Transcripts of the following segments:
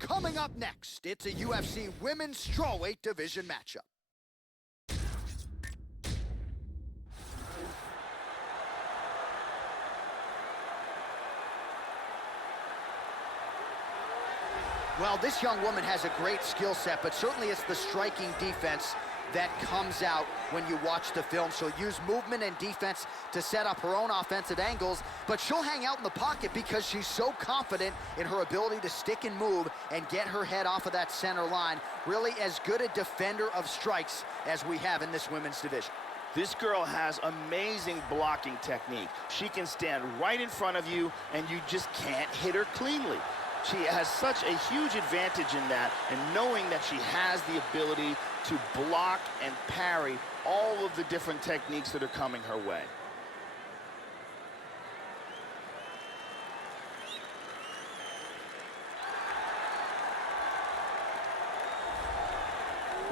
Coming up next, it's a UFC Women's Strawweight Division matchup. Well, this young woman has a great skill set, but certainly it's the striking defense that comes out when you watch the film. She'll use movement and defense to set up her own offensive angles, but she'll hang out in the pocket because she's so confident in her ability to stick and move and get her head off of that center line. Really as good a defender of strikes as we have in this women's division. This girl has amazing blocking technique. She can stand right in front of you, and you just can't hit her cleanly. She has such a huge advantage in that, and knowing that she has the ability to block and parry all of the different techniques that are coming her way.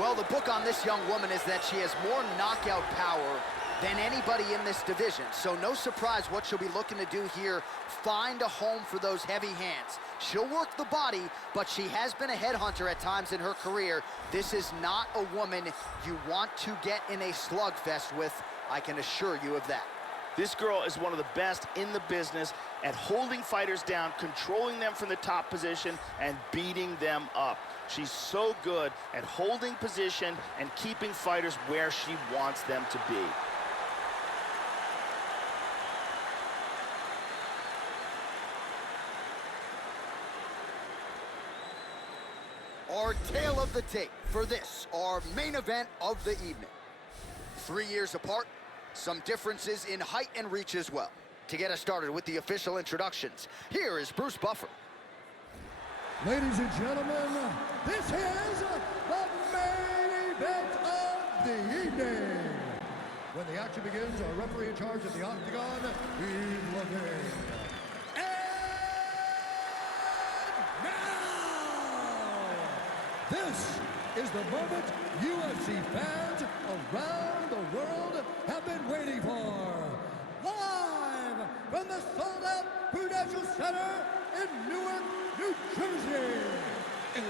Well, the book on this young woman is that she has more knockout power than anybody in this division. So no surprise what she'll be looking to do here, find a home for those heavy hands. She'll work the body, but she has been a headhunter at times in her career. This is not a woman you want to get in a slugfest with, I can assure you of that. This girl is one of the best in the business at holding fighters down, controlling them from the top position, and beating them up. She's so good at holding position and keeping fighters where she wants them to be. Our tale of the tape for this, our main event of the evening. 3 years apart, some differences in height and reach as well. To get us started with the official introductions, here is Bruce Buffer. Ladies and gentlemen, this is the main event of the evening. When the action begins, our referee in charge of the octagon is looking. This is the moment UFC fans around the world have been waiting for. Live from the sold-out Prudential Center in Newark, New Jersey. It's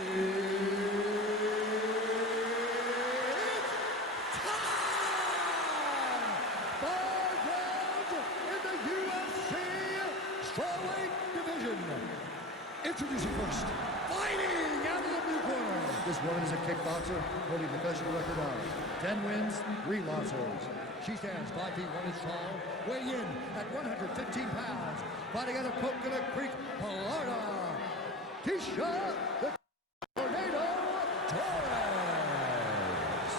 time! 5 rounds in the UFC Strawweight Division. Introducing first, fighting out of the blue corner. This woman is a kickboxer holding a professional record of 10 wins, 3 losses. She stands 5 feet 1 inch tall, weighing in at 115 pounds, fighting out of Coconut Creek, Florida. Keisha the Tornado Torres.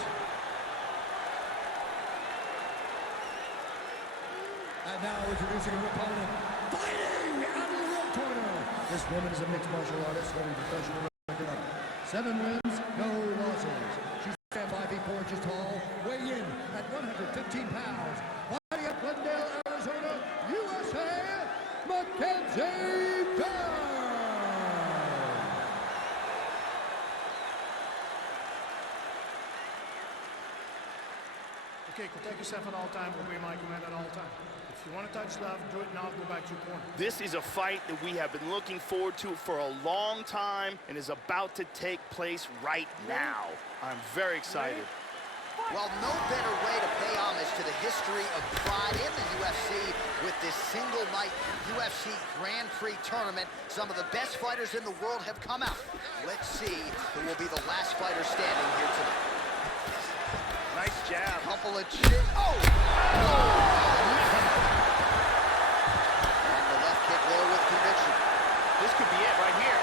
And now introducing her opponent, fighting out of the red corner. This woman is a mixed martial artist holding professional record of 7 wins, no losses. She's 5 feet 4 inches tall, weighing in at 115 pounds. Fighting at Glendale, Arizona, USA, Mackenzie Dern. Okay, protect yourself at all times, obey my command at all times. If you want to touch love, do it now, go back to your corner. This is a fight that we have been looking forward to for a long time and is about to take place right now. I'm very excited. Well, no better way to pay homage to the history of pride in the UFC with this single night UFC Grand Prix tournament. Some of the best fighters in the world have come out. Let's see who will be the last fighter standing here tonight. Nice jab. Couple of chin. Oh! And the left kick there with conviction. This could be it right here.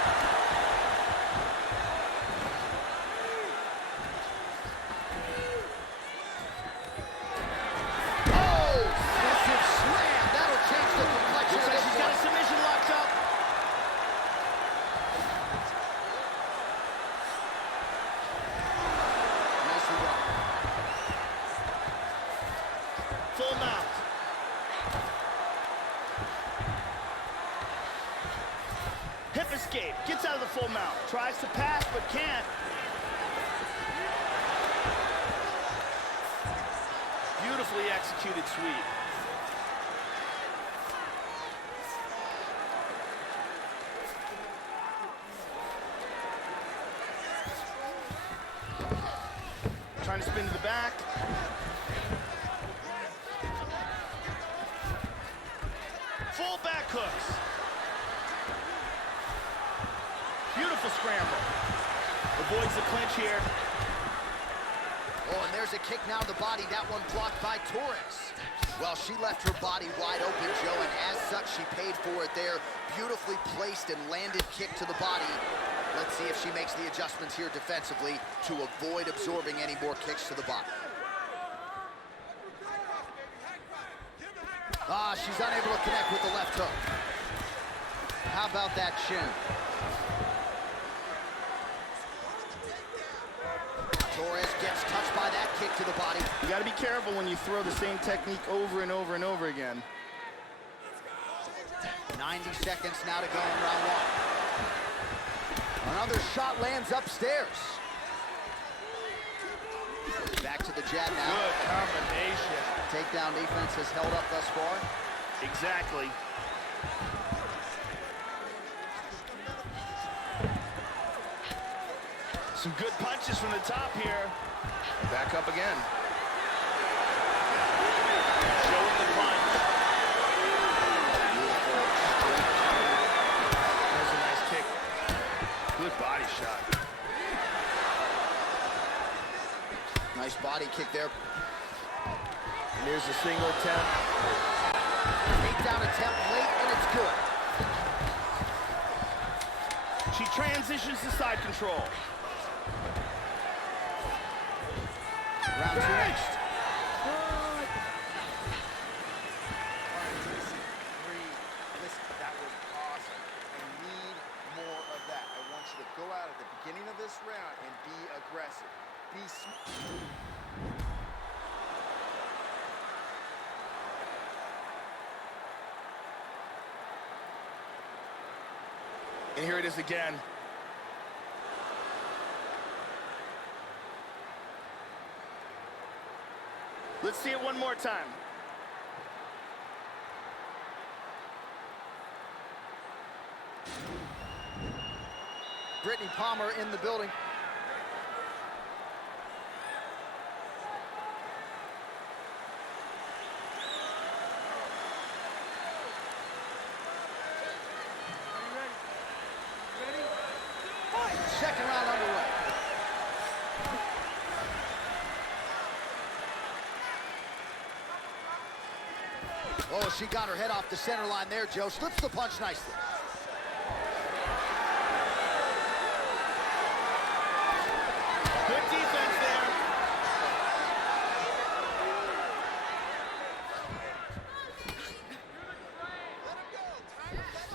Oh! Massive slam. That'll change the complexion of this She's got a one. submission locked up. Nicely done. Full mount. Hip escape. Gets out of the full mount. Tries to pass, but can't. Beautifully executed sweep. trying to spin to the back. Full back hooks. Beautiful scramble. Avoids the clinch here. Oh, and there's a kick now to the body. That one blocked by Torres. Well, she left her body wide open, Joe, and as such, she paid for it there. Beautifully placed and landed kick to the body. Let's see if she makes the adjustments here defensively to avoid absorbing any more kicks to the body. Ah, she's unable to connect with the left hook. How about that shin? Torres gets touched by that kick to the body. You got to be careful when you throw the same technique over and over and over again. 90 seconds now to go in round one. Another shot lands upstairs. Back to the jab now. Good combination. Takedown defense has held up thus far. Exactly. Some good punches from the top here. Back up again. Showing the punch. There's a nice kick. Good body shot. Nice body kick there. And here's a single attempt. Takedown attempt late, and it's good. She transitions to side control. Round two next. Listen, that was awesome. I need more of that. I want you to go out at the beginning of this round and be aggressive. Be smart. And here it is again. Let's see it one more time. Brittany Palmer in the building. Second round underway. Oh, she got her head off the center line there, Joe. Slips the punch nicely. Good defense there.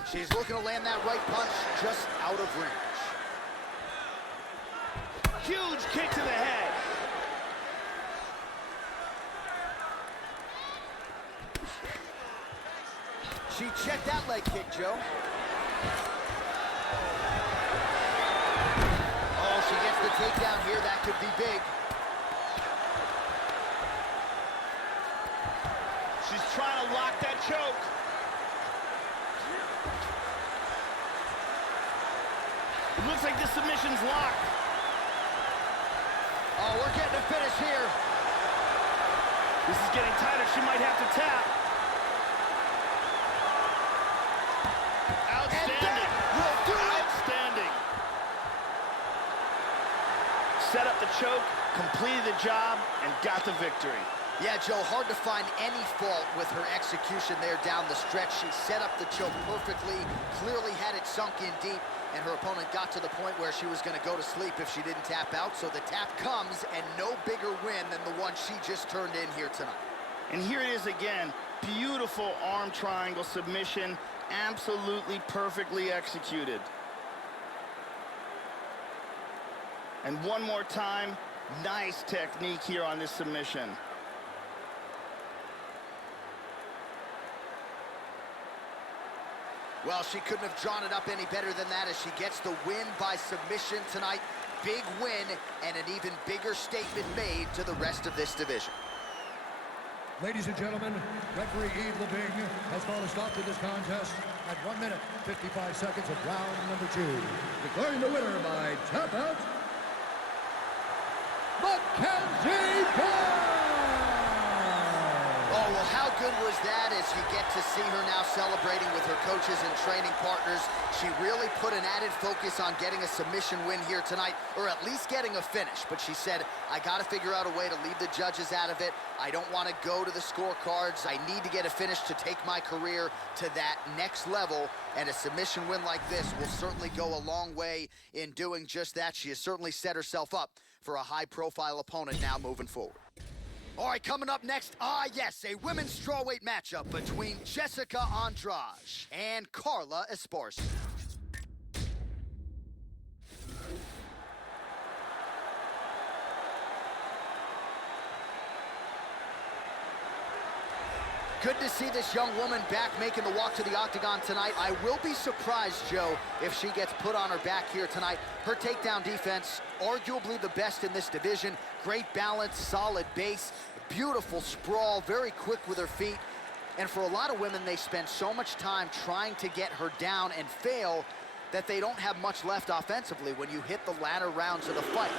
She's looking to land that right punch just out of range. Huge kick to the head. She checked that leg kick, Joe. Oh, she gets the takedown here. That could be big. She's trying to lock that choke. It looks like this submission's locked. Oh, we're getting a finish here. This is getting tighter. She might have to tap. Outstanding. Outstanding. Set up the choke, completed the job, and got the victory. Yeah, Joe, hard to find any fault with her execution there down the stretch. She set up the choke perfectly, clearly had it sunk in deep, and her opponent got to the point where she was going to go to sleep if she didn't tap out. So the tap comes, and no bigger win than the one she just turned in here tonight. And here it is again. Beautiful arm triangle submission, absolutely perfectly executed. And one more time, nice technique here on this submission. Well, she couldn't have drawn it up any better than that as she gets the win by submission tonight. Big win and an even bigger statement made to the rest of this division. Ladies and gentlemen, referee Yves Lebing has called a stop to this contest at 1 minute, 55 seconds of round number 2. Declaring the winner by tap out, Mackenzie Dern. Oh, well, how good was that as you get to see her now celebrating with her coaches and training partners. She really put an added focus on getting a submission win here tonight, or at least getting a finish. But she said, I got to figure out a way to leave the judges out of it. I don't want to go to the scorecards. I need to get a finish to take my career to that next level. And a submission win like this will certainly go a long way in doing just that. She has certainly set herself up for a high-profile opponent now moving forward. All right, coming up next, yes, a women's strawweight matchup between Jessica Andrade and Carla Esparza. Good to see this young woman back making the walk to the octagon tonight. I will be surprised, Joe, if she gets put on her back here tonight. Her takedown defense, arguably the best in this division. Great balance, solid base, beautiful sprawl, very quick with her feet. And for a lot of women, they spend so much time trying to get her down and fail that they don't have much left offensively when you hit the latter rounds of the fight.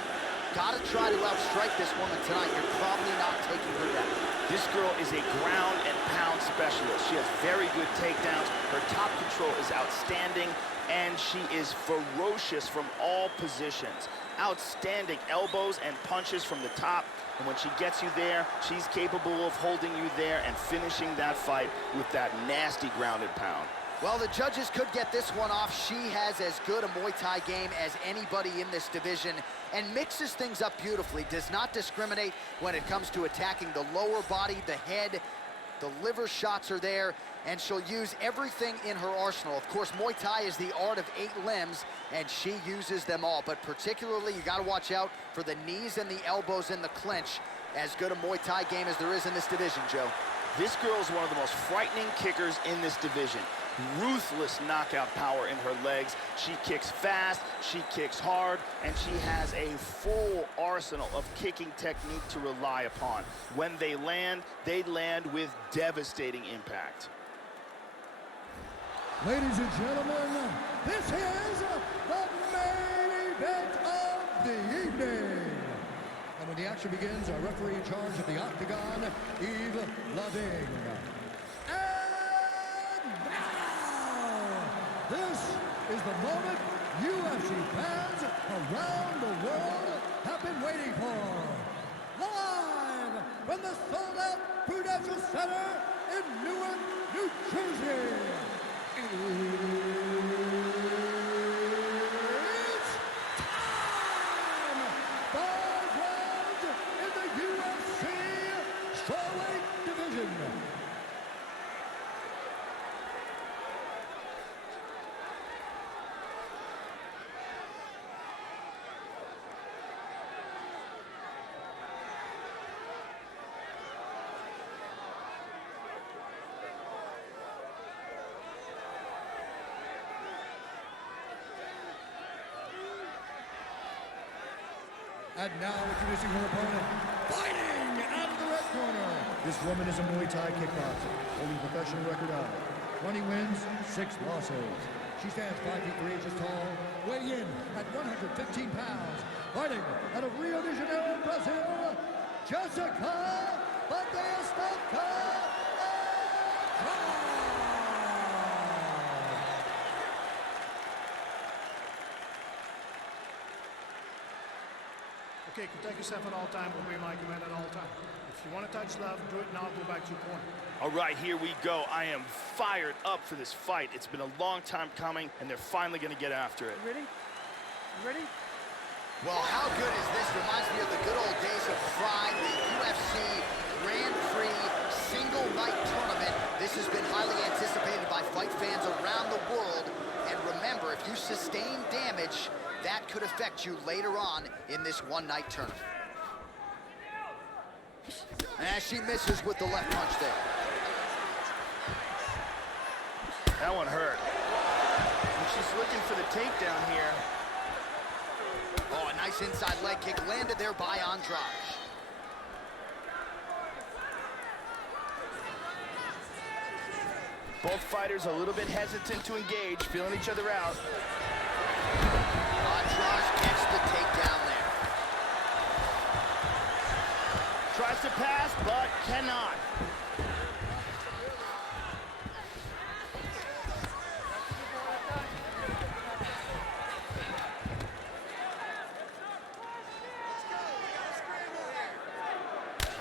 Gotta try to outstrike this woman tonight. You're probably not taking her down. This girl is a ground and pound specialist. She has very good takedowns. Her top control is outstanding, and she is ferocious from all positions. Outstanding elbows and punches from the top. And when she gets you there, she's capable of holding you there and finishing that fight with that nasty ground and pound. Well, the judges could get this one off. She has as good a Muay Thai game as anybody in this division and mixes things up beautifully. Does not discriminate when it comes to attacking the lower body, the head. The liver shots are there, and she'll use everything in her arsenal. Of course, Muay Thai is the art of 8 limbs, and she uses them all. But particularly, you got to watch out for the knees and the elbows in the clinch. As good a Muay Thai game as there is in this division, Joe. This girl is one of the most frightening kickers in this division. Ruthless knockout power in her legs. She kicks fast, she kicks hard, and she has a full arsenal of kicking technique to rely upon. When they land with devastating impact. Ladies and gentlemen, this is the main event of the evening. And when the action begins, our referee in charge of the octagon, Yves Lavigne. And now, this is the moment UFC fans around the world have been waiting for. Live from the sold-out Prudential Center in Newark, New Jersey. It's time! 5 rounds in the UFC strawweight division. And now introducing her opponent, fighting out of the red corner. This woman is a Muay Thai kickboxer, holding a professional record of 20 wins, 6 losses. She stands 5 feet 3 inches tall, weighing in at 115 pounds. Fighting out of Rio de Janeiro, Brazil, Jessica Andrade. Okay, protect yourself at all time, obey my command at all time. If you want to touch love, do it now, go back to your corner. All right, here we go. I am fired up for this fight. It's been a long time coming, and they're finally going to get after it. Ready? You ready? Well, how good is this? Reminds me of the good old days of Prime, the UFC Grand Prix single night tournament. This has been highly anticipated by fight fans around the world. And remember, if you sustain damage, that could affect you later on in this one-night tournament. And she misses with the left punch there. That one hurt. And she's looking for the takedown here. Oh, a nice inside leg kick landed there by Andrade. Both fighters a little bit hesitant to engage, feeling each other out. Andrade gets the takedown there. Tries to pass, but cannot.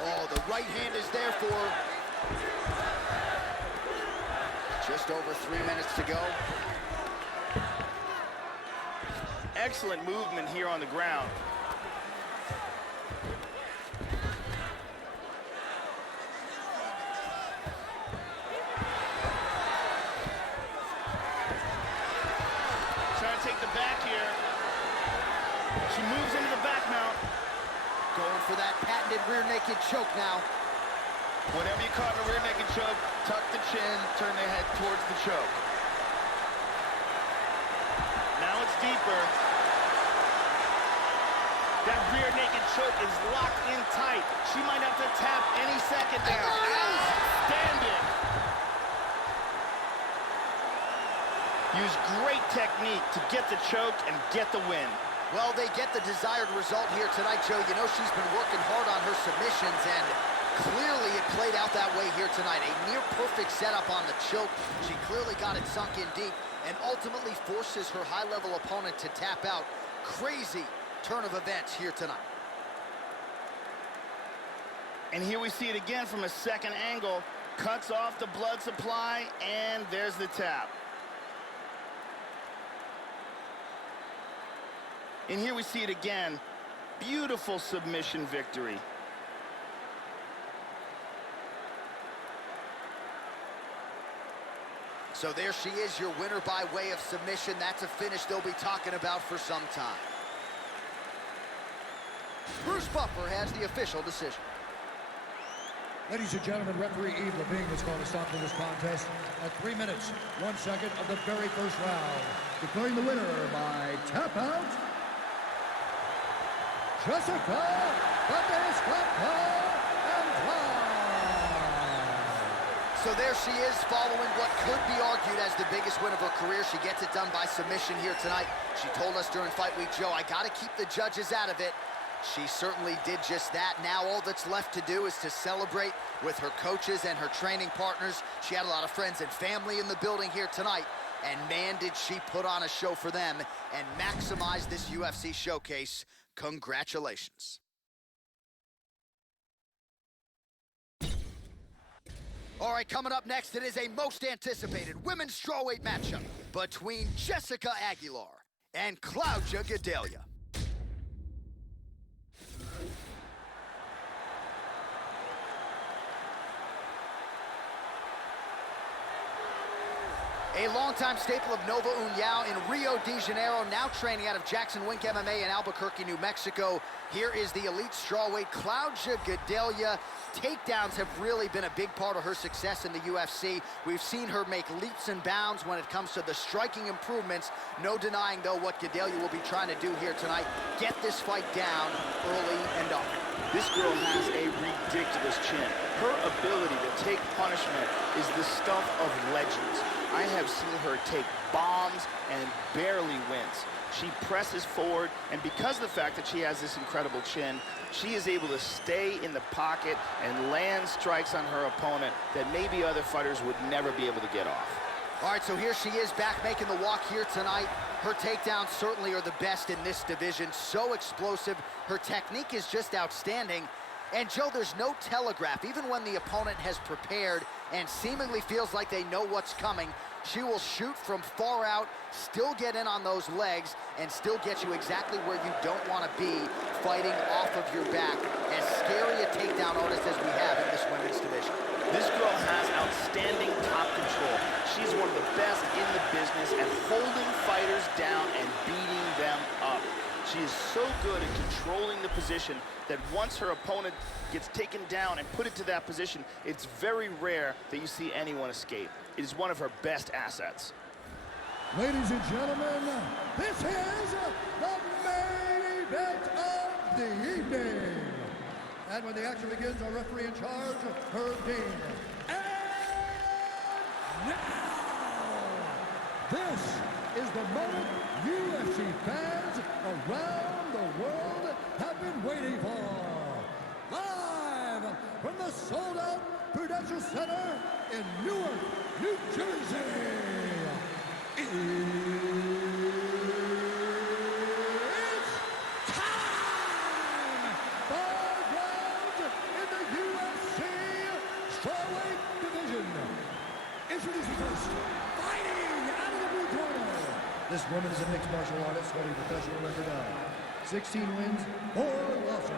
Oh, the right hand is there for her. Just over 3 minutes to go. Excellent movement here on the ground. Trying to take the back here. She moves into the back mount. Going for that patented rear naked choke now. Whenever you caught in a rear naked choke, tuck the chin, turn the head towards the choke. Now it's deeper. That rear naked choke is locked in tight. She might have to tap any second now. Outstanding. Use great technique to get the choke and get the win. Well, they get the desired result here tonight, Joe. You know she's been working hard on her submissions, and clearly it played out that way here tonight. A near-perfect setup on the choke. She clearly got it sunk in deep and ultimately forces her high-level opponent to tap out. Crazy turn of events here tonight. And here we see it again from a second angle. Cuts off the blood supply, and there's the tap. And here we see it again. Beautiful submission victory. So there she is, your winner by way of submission. That's a finish they'll be talking about for some time. Bruce Buffer has the official decision. Ladies and gentlemen, referee Eve Levine has called a stop to this contest at 3 minutes, 1 second of the very first round, declaring the winner by tap out, Jessica So there she is, following what could be argued as the biggest win of her career. She gets it done by submission here tonight. She told us during Fight Week, Joe, I got to keep the judges out of it. She certainly did just that. Now all that's left to do is to celebrate with her coaches and her training partners. She had a lot of friends and family in the building here tonight. And man, did she put on a show for them and maximize this UFC showcase. Congratulations. All right, coming up next, it is a most anticipated women's strawweight matchup between Jessica Aguilar and Claudia Gadelha. A longtime staple of Nova União in Rio de Janeiro, now training out of Jackson Wink MMA in Albuquerque, New Mexico. Here is the elite strawweight, Claudia Gadelha. Takedowns have really been a big part of her success in the UFC. We've seen her make leaps and bounds when it comes to the striking improvements. No denying, though, what Gadelha will be trying to do here tonight. Get this fight down early and often. This girl has a ridiculous chin. Her ability to take punishment is the stuff of legends. I have seen her take bombs and barely wins. She presses forward, and because of the fact that she has this incredible chin, she is able to stay in the pocket and land strikes on her opponent that maybe other fighters would never be able to get off. All right, so here she is back making the walk here tonight. Her takedowns certainly are the best in this division. So explosive. Her technique is just outstanding. And, Joe, there's no telegraph. Even when the opponent has prepared and seemingly feels like they know what's coming, she will shoot from far out, still get in on those legs, and still get you exactly where you don't want to be fighting off of your back. As scary a takedown artist as we have in this women's division. This girl has outstanding top control. She's one of the best in the business at holding fighters down and beating them up. She is so good at controlling the position that once her opponent gets taken down and put into that position, it's very rare that you see anyone escape. It is one of her best assets. Ladies and gentlemen, this is the main event of the evening. And when the action begins, our referee in charge, Herb Dean. And now, this is the moment UFC fans around the world have been waiting for. Live from the sold-out Prudential Center in Newark, New Jersey, it's time! 5 rounds in the UFC strawweight division. Introducing first, fighting out of the blue corner. This woman is a mixed martial artist holding a professional record of 16 wins, 4 losses.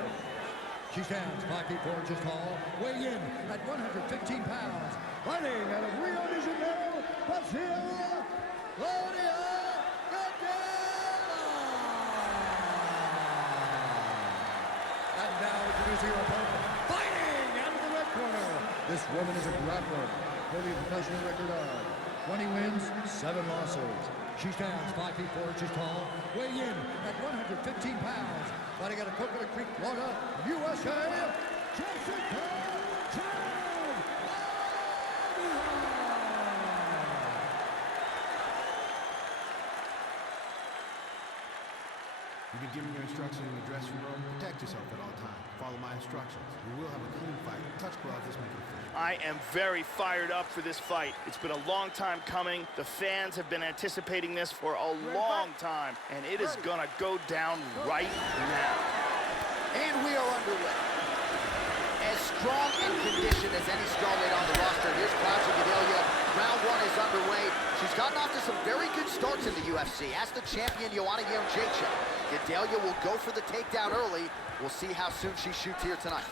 She stands 5 feet 4 inches tall, weighing in at 115 pounds, fighting out of Rio de Janeiro, Brazil, Claudia Gadelha. And now introducing her opponent, fighting out of the red corner. This woman is a grappler, holding a professional record of 20 wins, 7 losses. She stands 5 feet 4 inches tall, weighing in at 115 pounds, fighting out of Coconut Creek, Florida, USA, Jessica Chad. You've been given your instructions in the dressing room. Protect yourself at all times. Follow my instructions. We will have a clean fight. Touch gloves, let's make it official. I am very fired up for this fight. It's been a long time coming. The fans have been anticipating this for a long time, and it is gonna go down right now. And we are underway. As strong and conditioned as any strawweight on the roster, here's Claudia Gadelha. Round 1 is underway. She's gotten off to some very good starts in the UFC. As the champion, Joanna Jędrzejczyk. Gadelha will go for the takedown early. We'll see how soon she shoots here tonight.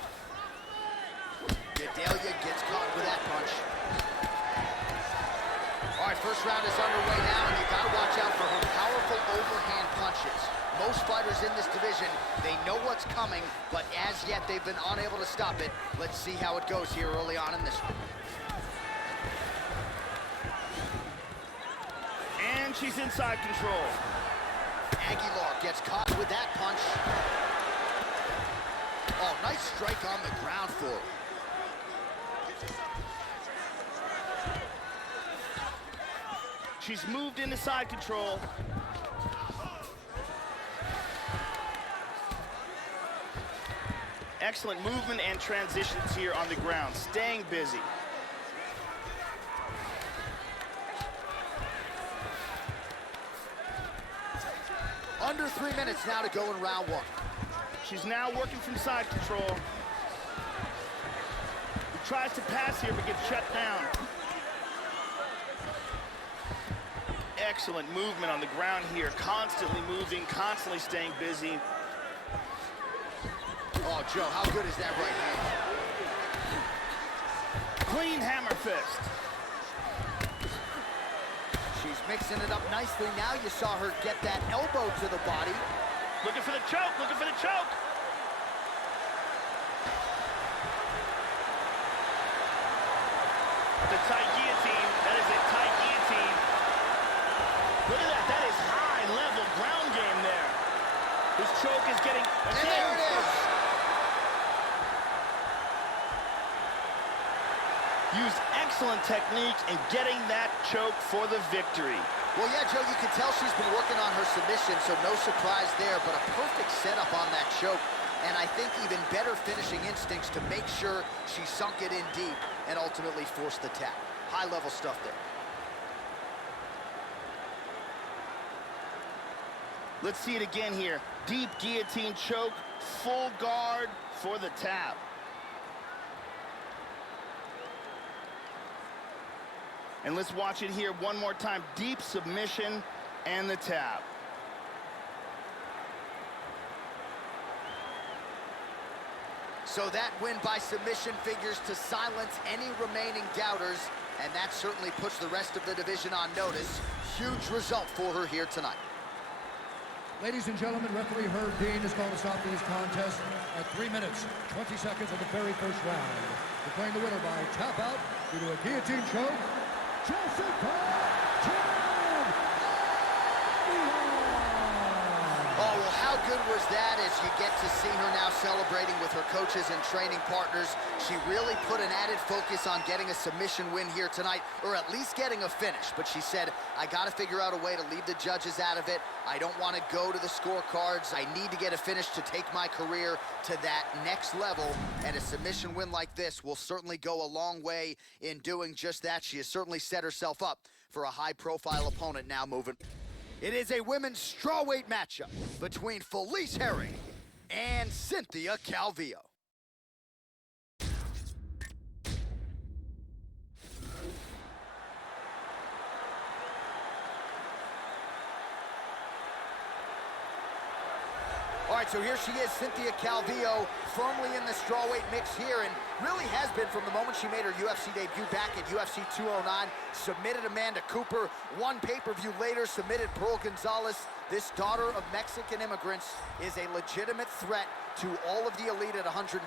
Gadelha gets caught with that punch. All right, first round is underway now, and you gotta watch out for her powerful overhand punches. Most fighters in this division, they know what's coming, but as yet they've been unable to stop it. Let's see how it goes here early on in this one. And she's inside control. Aguilar gets caught with that punch. Oh, nice strike on the ground for her. She's moved into side control. Excellent movement and transitions here on the ground, staying busy. Under 3 minutes now to go in round 1. She's now working from side control. He tries to pass here, but gets shut down. Excellent movement on the ground here, constantly moving, constantly staying busy. Oh, Joe, how good is that right hand? Clean hammer fist. She's mixing it up nicely now. You saw her get that elbow to the body. Looking for the choke, looking for the choke. The tight guillotine, that is a tight guillotine. Look at that, that is high-level ground game there. This choke is getting... And there it is. Used excellent technique in getting that choke for the victory. Well, yeah, Joe, you can tell she's been working on her submission, so no surprise there, but a perfect setup on that choke. And I think even better finishing instincts to make sure she sunk it in deep and ultimately forced the tap. High-level stuff there. Let's see it again here. Deep guillotine choke, full guard for the tap. And let's watch it here one more time. Deep submission and the tap. So that win by submission figures to silence any remaining doubters, and that certainly puts the rest of the division on notice. Huge result for her here tonight. Ladies and gentlemen, referee Herb Dean is going to stop this contest at 3 minutes, 20 seconds of the very first round. Declaring the winner by tap out due to a guillotine choke, Jessica Chad. Oh, well, how good was that as you get get to see her now celebrating with her coaches and training partners. She really put an added focus on getting a submission win here tonight, or at least getting a finish. But she said, I got to figure out a way to leave the judges out of it. I don't want to go to the scorecards. I need to get a finish to take my career to that next level. And a submission win like this will certainly go a long way in doing just that. She has certainly set herself up for a high-profile opponent now moving. It is a women's strawweight matchup between Felice Herrig and Cynthia Calvillo. All right, so here she is, Cynthia Calvillo, firmly in the strawweight mix here, and really has been from the moment she made her UFC debut back at UFC 209, submitted Amanda Cooper, one pay-per-view later, submitted Pearl Gonzalez. This daughter of Mexican immigrants is a legitimate threat to all of the elite at 115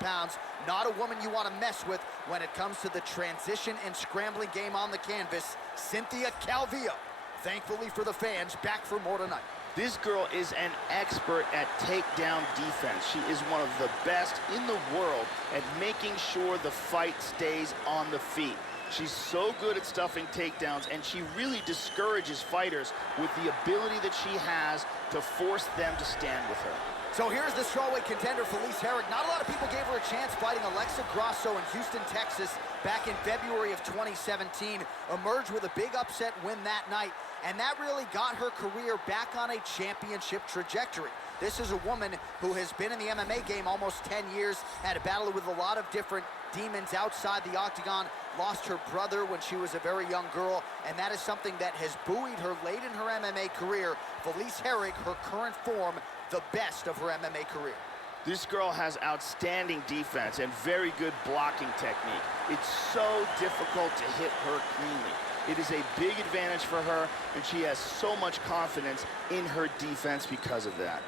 pounds. Not a woman you want to mess with when it comes to the transition and scrambling game on the canvas. Cynthia Calvillo, thankfully for the fans, back for more tonight. This girl is an expert at takedown defense. She is one of the best in the world at making sure the fight stays on the feet. She's so good at stuffing takedowns, and she really discourages fighters with the ability that she has to force them to stand with her. So here's the strawweight contender, Felice Herrig. Not a lot of people gave her a chance fighting Alexa Grasso in Houston, Texas, back in February of 2017. Emerged with a big upset win that night, and that really got her career back on a championship trajectory. This is a woman who has been in the MMA game almost 10 years, had a battle with a lot of different demons outside the octagon, lost her brother when she was a very young girl, and that is something that has buoyed her late in her MMA career. Felice Herrig, her current form, the best of her MMA career. This girl has outstanding defense and very good blocking technique. It's so difficult to hit her cleanly. It is a big advantage for her, and she has so much confidence in her defense because of that.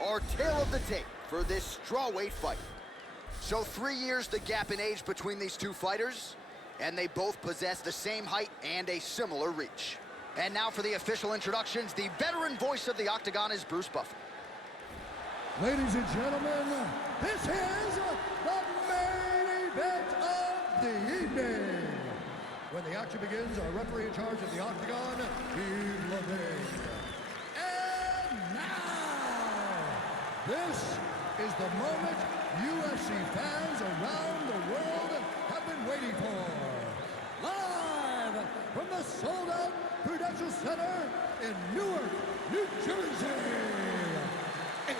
Our tale of the tape for this strawweight fight. So 3 years the gap in age between these two fighters, and they both possess the same height and a similar reach. And now for the official introductions, the veteran voice of the octagon is Bruce Buffer. Ladies and gentlemen, this is the main event of the evening. When the action begins, our referee in charge of the octagon, Steve Levine. And now, this is the moment UFC fans around the world have been waiting for. Live from the sold-out Prudential Center in Newark, New Jersey. It's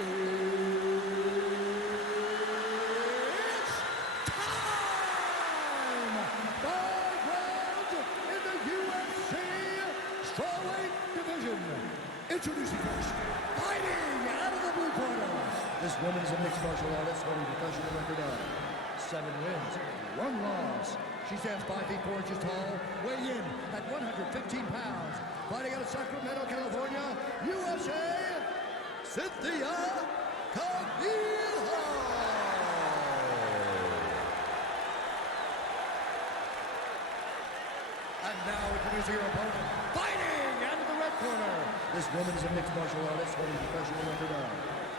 time! 5 rounds in the UFC strawweight division. Introducing first, fighting out of the blue corner. This woman is a mixed martial artist holding a professional record of 7 wins, 1 loss. She stands 5 feet 4 inches tall, weighing in at 115 pounds. Fighting out of Sacramento, California, USA, Cynthia Calvillo. And now introducing her opponent, fighting out of the red corner. This woman is a mixed martial artist holding a professional record of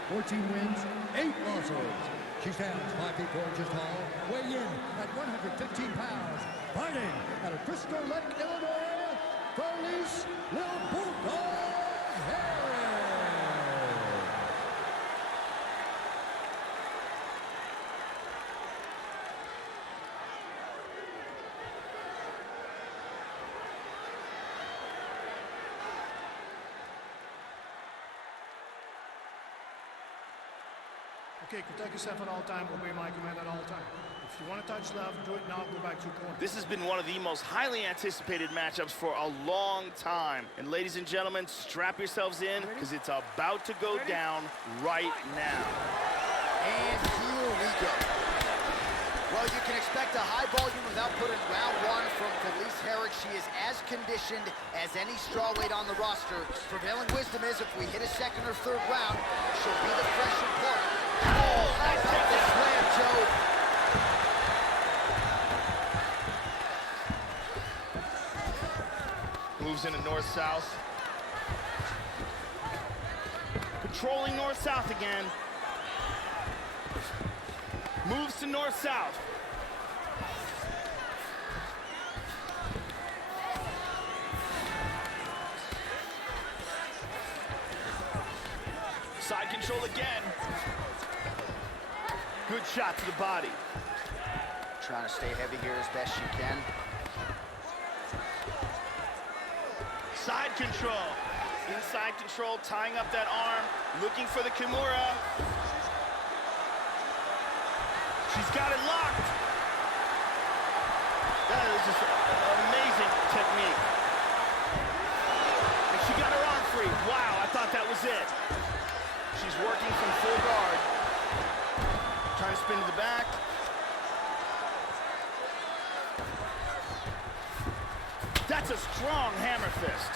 14 wins, 8 losses. She stands 5 feet 4 inches tall, weighing in at 115 pounds. Fighting out of Crystal Lake, Illinois, Felice Lil Bulldog Herrig. Okay, protect yourself at all time, obey my command at all time. If you want to touch left, do it now, go back to your corner. This has been one of the most highly anticipated matchups for a long time. And ladies and gentlemen, strap yourselves in, because it's about to go down right now. And here we go. Well, you can expect a high volume of output in round 1 from Felice Herrig. She is as conditioned as any strawweight on the roster. Prevailing wisdom is if we hit a second or third round, she'll be the freshest part. Oh, how about the slam, Joe? Moves into north-south. Controlling north-south again. Moves to north-south. Side control again. Good shot to the body. Trying to stay heavy here as best she can. Side control. Inside control, tying up that arm, looking for the Kimura. She's got it locked. That is just amazing technique. And she got her arm free. Wow, I thought that was it. She's working from full guard. Trying to spin to the back. That's a strong hammer fist.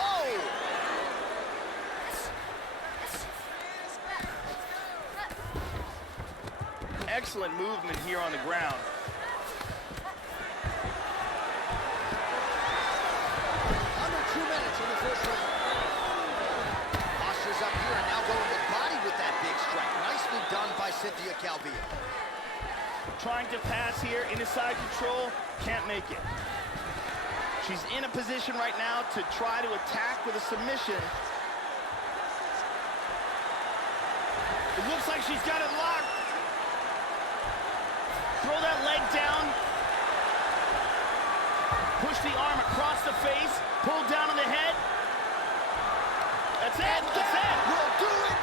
Oh! Excellent movement here on the ground. Under 2 minutes in the first round. Posture's up here and now going to body with that big strike. Nicely done by Cynthia Calvillo. Trying to pass here into side control, can't make it. She's in a position right now to try to attack with a submission. It looks like she's got it locked. Throw that leg down. Push the arm across the face. Pull down on the head. That's it. That's it. We'll do it.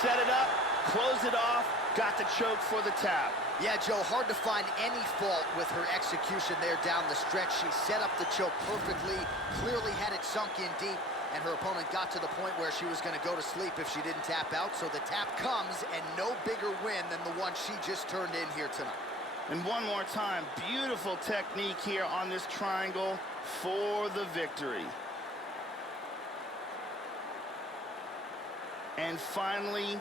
Set it up. Close it off. Got the choke for the tap. Yeah, Joe, hard to find any fault with her execution there down the stretch. She set up the choke perfectly, clearly had it sunk in deep, and her opponent got to the point where she was going to go to sleep if she didn't tap out. So the tap comes, and no bigger win than the one she just turned in here tonight. And one more time, beautiful technique here on this triangle for the victory. And finally,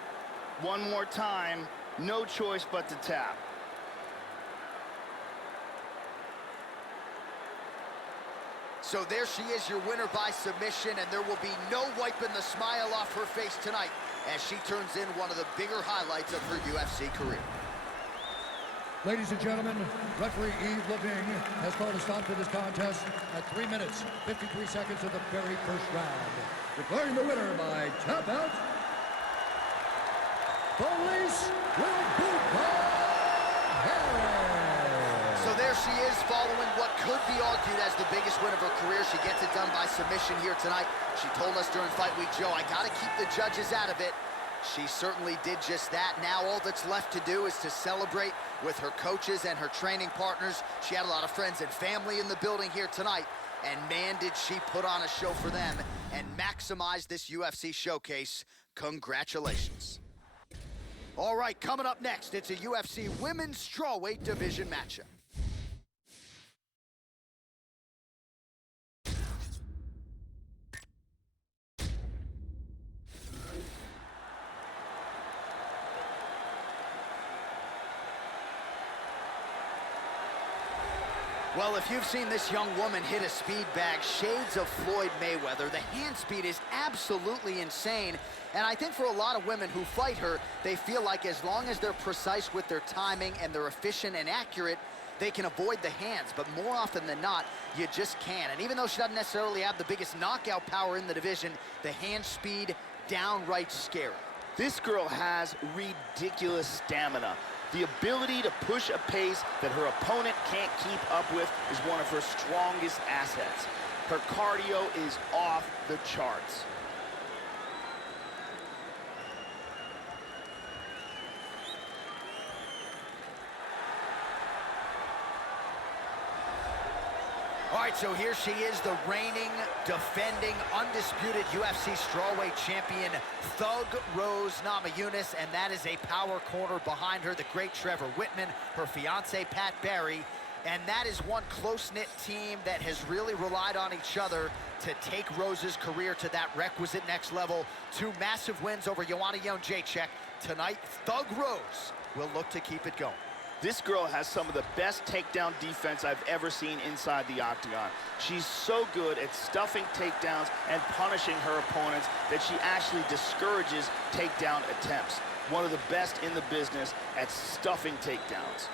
one more time, no choice but to tap. So there she is, your winner by submission, and there will be no wiping the smile off her face tonight as she turns in one of the bigger highlights of her UFC career. Ladies and gentlemen, referee Yves Leving has called a stop to this contest at 3 minutes, 53 seconds of the very first round. Declaring the winner by tap out, Police will So there she is, following what could be argued as the biggest win of her career. She gets it done by submission here tonight. She told us during Fight Week, Joe, I gotta keep the judges out of it. She certainly did just that. Now all that's left to do is to celebrate with her coaches and her training partners. She had a lot of friends and family in the building here tonight, and man, did she put on a show for them and maximize this UFC showcase. Congratulations. All right, coming up next, it's a UFC Women's Strawweight Division matchup. Well, if you've seen this young woman hit a speed bag, shades of Floyd Mayweather, the hand speed is absolutely insane. And I think for a lot of women who fight her, they feel like as long as they're precise with their timing and they're efficient and accurate, they can avoid the hands. But more often than not, you just can't. And even though she doesn't necessarily have the biggest knockout power in the division, the hand speed, downright scary. This girl has ridiculous stamina. The ability to push a pace that her opponent can't keep up with is one of her strongest assets. Her cardio is off the charts. All right, so here she is, the reigning, defending, undisputed UFC strawweight champion, Thug Rose Namajunas, and that is a power corner behind her, the great Trevor Whitman, her fiance Pat Barry, And that is one close-knit team that has really relied on each other to take Rose's career to that requisite next level. 2 massive wins over Joanna Jędrzejczyk. Tonight, Thug Rose will look to keep it going. This girl has some of the best takedown defense I've ever seen inside the octagon. She's so good at stuffing takedowns and punishing her opponents that she actually discourages takedown attempts. One of the best in the business at stuffing takedowns.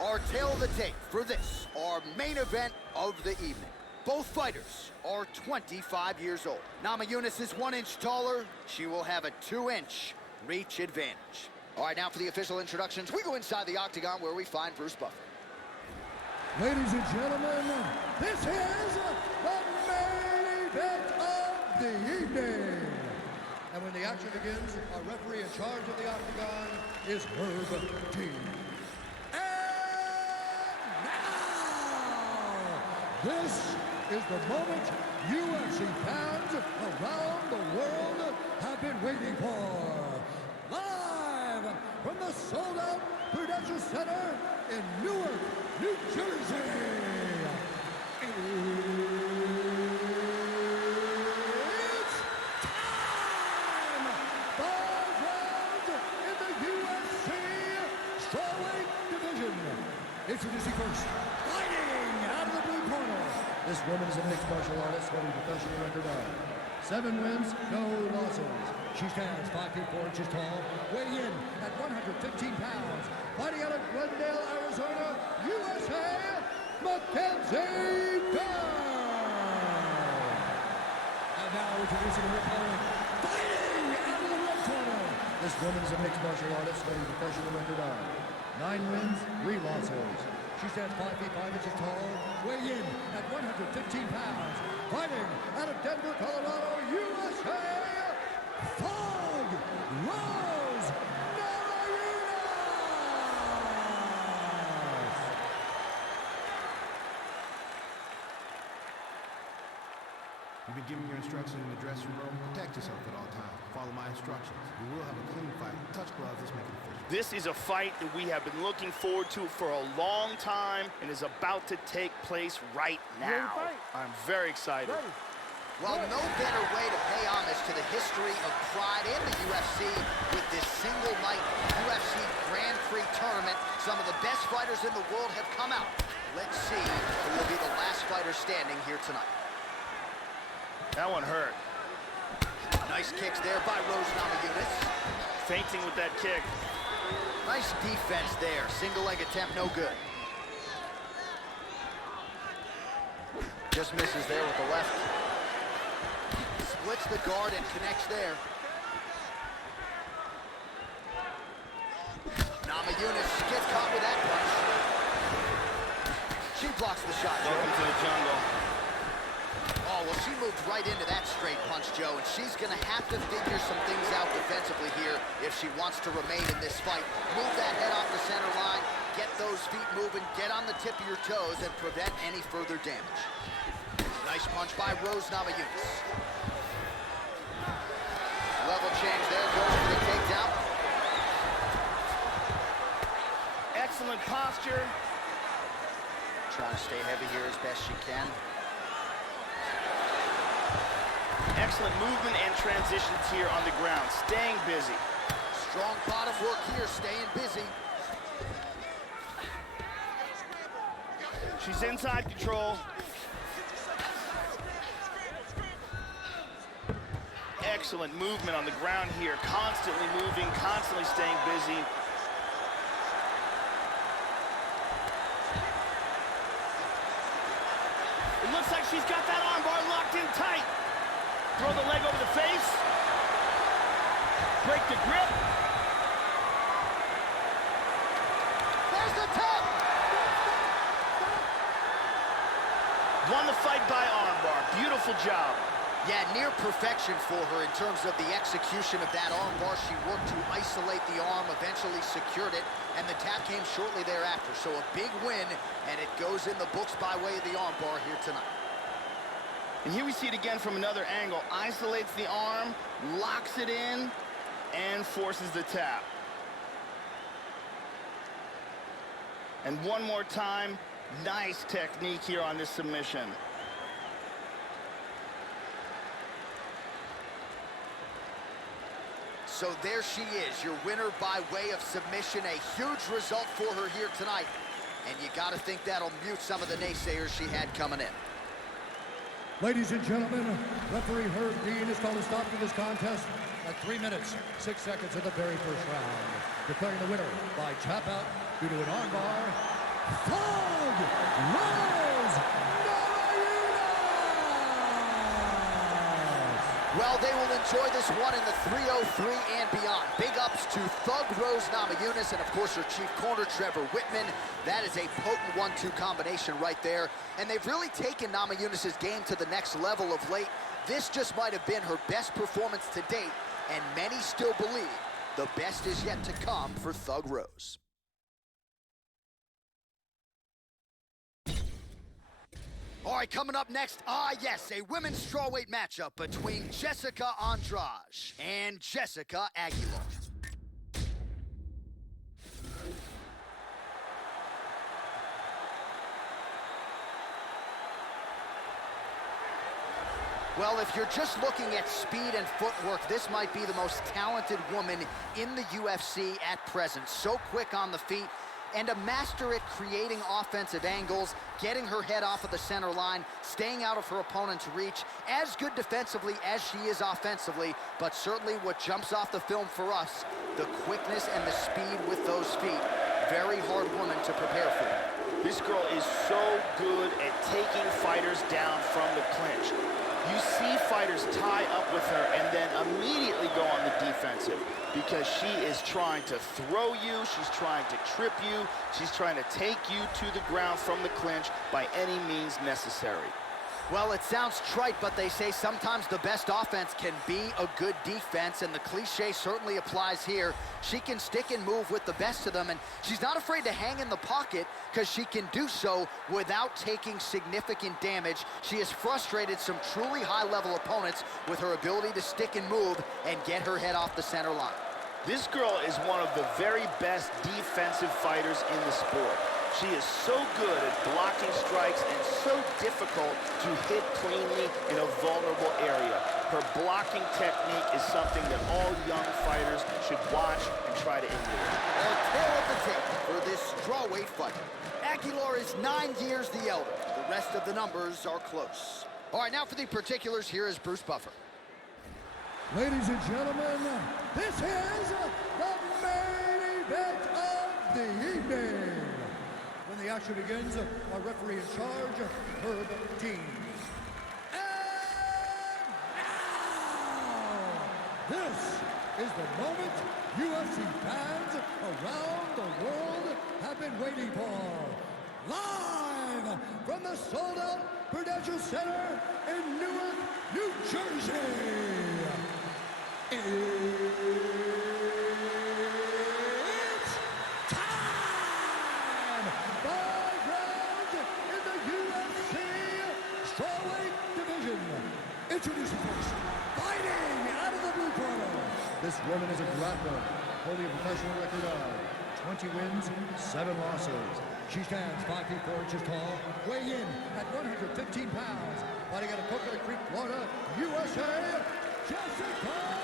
Our tale of the tape for this, our main event of the evening. Both fighters are 25 years old. Namajunas is 1 inch taller. She will have a 2-inch reach advantage. All right, now for the official introductions, we go inside the octagon where we find Bruce Buffer. Ladies and gentlemen, this is the main event of the evening. And when the action begins, our referee in charge of the octagon is Herb T. This is the moment UFC fans around the world have been waiting for. Live from the sold-out Prudential Center in Newark, New Jersey. It's time! 5 rounds in the UFC strawweight division. Introducing first, fighting out of the blue corner. This woman is a mixed martial artist holding a professional record of 7 wins, no losses. She stands 5 feet 4 inches tall, weighing in at 115 pounds. Fighting out of Glendale, Arizona, USA, Mackenzie Dern. And now introducing her opponent, fighting out of the red corner. This woman is a mixed martial artist holding a professional record of 9 wins, 3 losses. She stands 5 feet 5 inches tall, weighing in at 115 pounds. Fighting out of Denver, Colorado, USA, Thug Rose Namajunas! You've been given your instructions in the dressing room. Protect yourself at all times. Follow my instructions. We will have a clean fight. Touch gloves, let's make it official. This is a fight that we have been looking forward to for a long time and is about to take place right now. I'm very excited. Well, no better way to pay homage to the history of pride in the UFC with this single night UFC Grand Prix tournament. Some of the best fighters in the world have come out. Let's see who will be the last fighter standing here tonight. That one hurt. Nice kicks there by Rose Namajunas. Fainting with that kick. Nice defense there. Single leg attempt, no good. Just misses there with the left. Splits the guard and connects there. Namajunas gets caught with that punch. She blocks the shot. Welcome to the jungle. Oh, well, she moved right into that straight punch, Joe, and she's going to have to figure some things out defensively here if she wants to remain in this fight. Move that head off the center line, get those feet moving, get on the tip of your toes, and prevent any further damage. Nice punch by Rose Namajunas. Level change there, going for the takedown. Excellent posture. Trying to stay heavy here as best she can. Excellent movement and transitions here on the ground, staying busy. Strong bottom work here, staying busy. She's inside control. Excellent movement on the ground here, constantly moving, constantly staying busy. It looks like she's got that armbar locked in tight. Throw the leg over the face. Break the grip. There's the tap! Won the fight by armbar. Beautiful job. Yeah, near perfection for her in terms of the execution of that armbar. She worked to isolate the arm, eventually secured it, and the tap came shortly thereafter. So a big win, and it goes in the books by way of the armbar here tonight. And here we see it again from another angle. Isolates the arm, locks it in, and forces the tap. And one more time, nice technique here on this submission. So there she is, your winner by way of submission. A huge result for her here tonight. And you got to think that'll mute some of the naysayers she had coming in. Ladies and gentlemen, referee Herb Dean has called a stop to this contest at 3 minutes, 6 seconds of the very first round. Declaring the winner by tap out due to an armbar, Thug Rose. Well, they will enjoy this one in the 303 and beyond. Big ups to Thug Rose Namajunas and, of course, her chief corner, Trevor Whitman. That is a potent 1-2 combination right there. And they've really taken Namajunas' game to the next level of late. This just might have been her best performance to date, and many still believe the best is yet to come for Thug Rose. All right, coming up next, yes, a women's strawweight matchup between Jessica Andrade and Jessica Aguilar. Well, if you're just looking at speed and footwork, this might be the most talented woman in the UFC at present. So quick on the feet, and a master at creating offensive angles, getting her head off of the center line, staying out of her opponent's reach, as good defensively as she is offensively, but certainly what jumps off the film for us, the quickness and the speed with those feet. Very hard woman to prepare for. This girl is so good at taking fighters down from the clinch. You see fighters tie up with her and then immediately go on the defensive because she is trying to throw you, she's trying to trip you, she's trying to take you to the ground from the clinch by any means necessary. Well, it sounds trite, but they say sometimes the best offense can be a good defense, and the cliche certainly applies here. She can stick and move with the best of them, and she's not afraid to hang in the pocket because she can do so without taking significant damage. She has frustrated some truly high-level opponents with her ability to stick and move and get her head off the center line. This girl is one of the very best defensive fighters in the sport. She is so good at blocking strikes and so difficult to hit cleanly in a vulnerable area. Her blocking technique is something that all young fighters should watch and try to emulate. A tail of the tape for this strawweight fight. Aguilar is 9 years the elder. The rest of the numbers are close. All right, now for the particulars, here is Bruce Buffer. Ladies and gentlemen, this is the main event of the evening. When the action begins, our referee in charge, Herb Dean. And now, this is the moment UFC fans around the world have been waiting for. Live from the sold-out Prudential Center in Newark, New Jersey. It's time! 5 rounds in the UFC strawweight division. Introducing first, fighting out of the blue corner. This woman is a grappler, holding a professional record of 20 wins, 7 losses. She stands 5 feet 4 inches tall, weighing in at 115 pounds, fighting out of Coconut Creek, Florida, USA, Jessica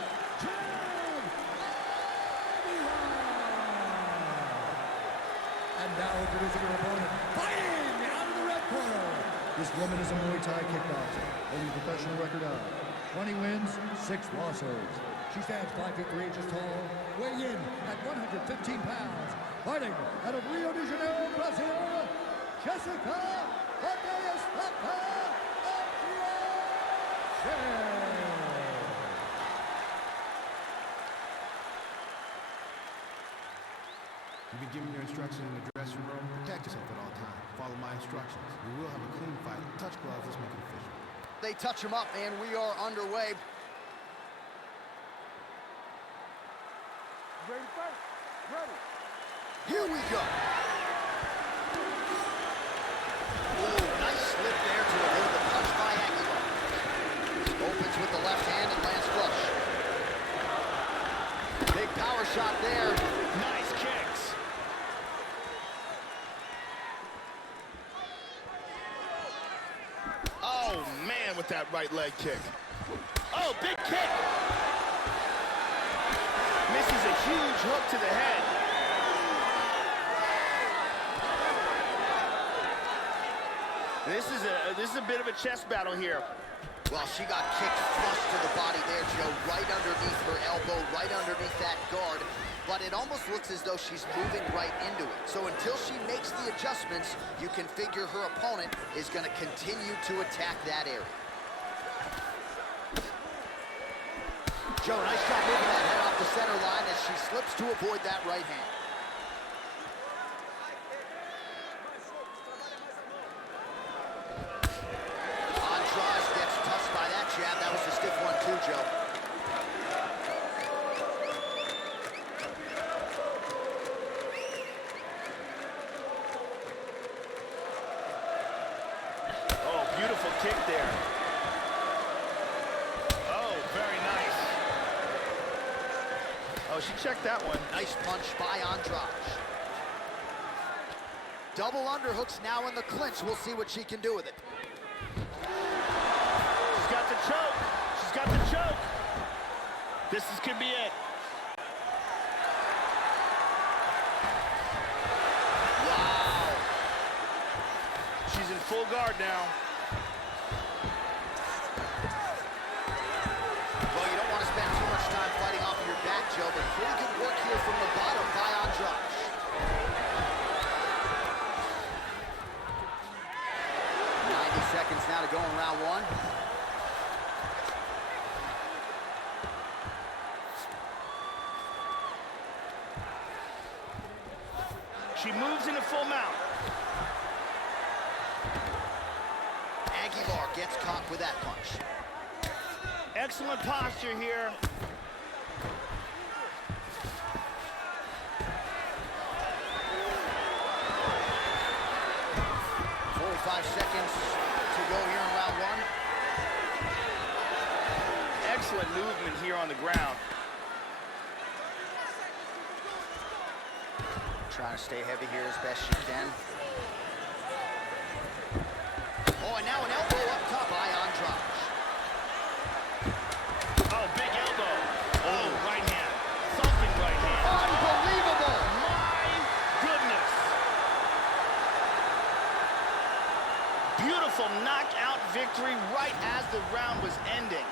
And now introducing her opponent, fighting out of the red corner. This woman is a Muay Thai kickboxer, holding a professional record of 20 wins, 6 losses. She stands 5 feet 3 inches tall, weighing in at 115 pounds, fighting out of Rio de Janeiro, Brazil, Jessica You've been given your instructions in the dressing room. Protect yourself at all times. Follow my instructions. We will have a clean fight. Touch gloves. Let's make it official. They touch him up, and we are underway. Ready to fight? Ready. Here we go. Ooh, nice slip there to avoid the punch by Aguilar. Opens with the left hand and lands flush. Big power shot there. Nice kicks. with that right leg kick. Oh, big kick! Misses a huge hook to the head. This is a bit of a chest battle here. Well, she got kicked flush to the body there, Joe, right underneath her elbow, right underneath that guard. But it almost looks as though she's moving right into it. So until she makes the adjustments, you can figure her opponent is going to continue to attack that area. Joe, nice job moving that head off the center line as she slips to avoid that right hand. That was a stiff one too, Joe. Oh, beautiful kick there. Oh, very nice. Oh, she checked that one. Nice punch by Andrade. Double underhooks now in the clinch. We'll see what she can do with it. Got the choke. She's got the choke. Could be it. Wow. She's in full guard now. Well, you don't want to spend too much time fighting off of your back, Joe, but pretty good work here from the bottom by Andrade. Seconds now to go in round one. She moves into full mount. Aguilar gets caught with that punch. Excellent posture here. Seconds to go here in round one. Excellent movement here on the ground. Trying to stay heavy here as best she can. Oh, and now an elbow up top by Andrade. Oh, big elbow. Oh, right hand. Thumping right hand. Unbelievable! My goodness. Beautiful knockout victory right as the round was ending.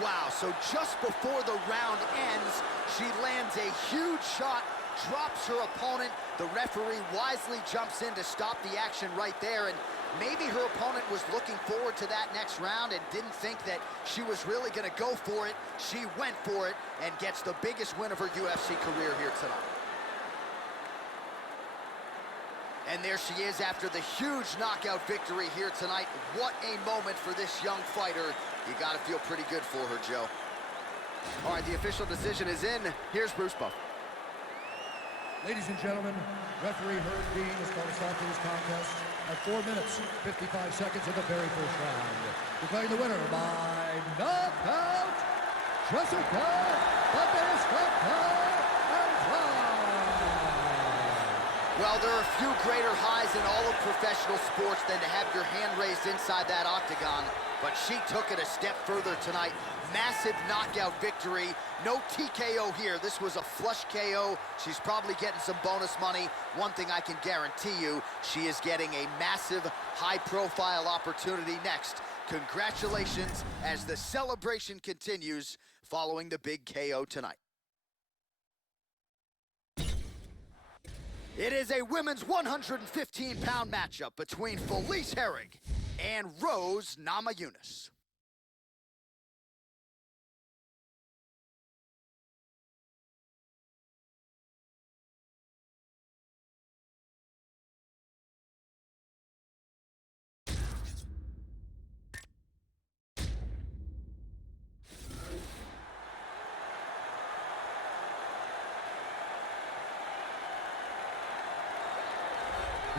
Wow, so just before the round ends, she lands a huge shot, drops her opponent. The referee wisely jumps in to stop the action right there, and maybe her opponent was looking forward to that next round and didn't think that she was really going to go for it. She went for it and gets the biggest win of her UFC career here tonight. And there she is after the huge knockout victory here tonight. What a moment for this young fighter. You got to feel pretty good for her, Joe. All right, the official decision is in. Here's Bruce Buff. Ladies and gentlemen, referee Herb Dean has called a stop to this contest at 4 minutes, 55 seconds of the very first round. Declaring the winner by knockout, Jessica Andrade. Well, there are few greater highs in all of professional sports than to have your hand raised inside that octagon, but she took it a step further tonight. Massive knockout victory. No TKO here. This was a flush KO. She's probably getting some bonus money. One thing I can guarantee you, she is getting a massive, high-profile opportunity next. Congratulations as the celebration continues following the big KO tonight. It is a women's 115-pound matchup between Felice Herrig and Rose Namajunas.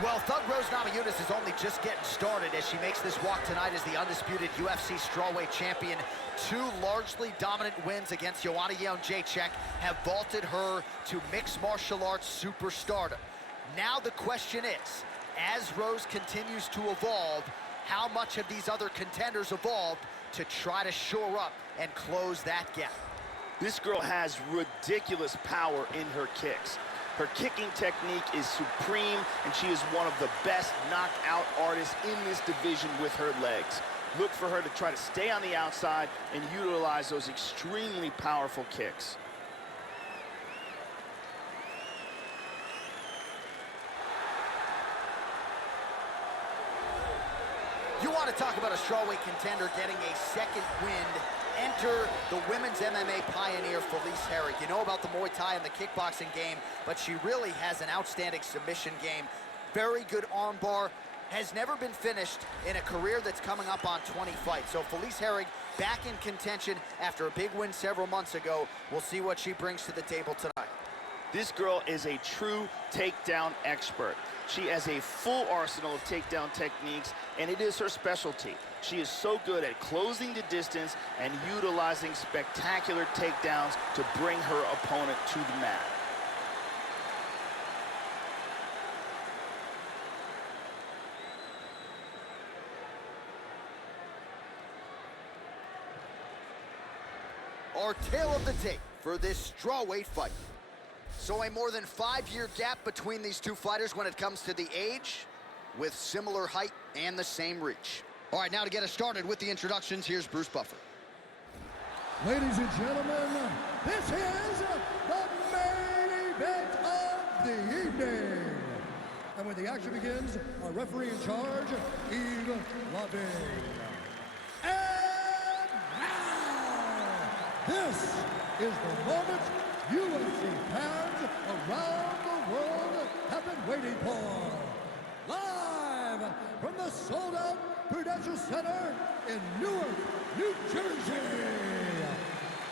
Well, Thug Rose Namajunas is only just getting started as she makes this walk tonight as the undisputed UFC strawweight champion. Two largely dominant wins against Joanna Jędrzejczyk have vaulted her to mixed martial arts superstardom. Now the question is, as Rose continues to evolve, how much have these other contenders evolved to try to shore up and close that gap? This girl has ridiculous power in her kicks. Her kicking technique is supreme, and she is one of the best knockout artists in this division with her legs. Look for her to try to stay on the outside and utilize those extremely powerful kicks. You want to talk about a strawweight contender getting a second wind. Enter the women's MMA pioneer, Felice Herrig. You know about the Muay Thai and the kickboxing game, but she really has an outstanding submission game. Very good armbar. Has never been finished in a career that's coming up on 20 fights. So Felice Herrig back in contention after a big win several months ago. We'll see what she brings to the table tonight. This girl is a true takedown expert. She has a full arsenal of takedown techniques, and it is her specialty. She is so good at closing the distance and utilizing spectacular takedowns to bring her opponent to the mat. Our tale of the tape for this strawweight fight. So a more than 5-year gap between these two fighters when it comes to the age, with similar height and the same reach. All right, now to get us started with the introductions, here's Bruce Buffer. Ladies and gentlemen, this is the main event of the evening. And when the action begins, our referee in charge, Yves Lavigne. And now, this is the moment UFC fans around the world have been waiting for. Live from the sold-out Prudential Center in Newark, New Jersey.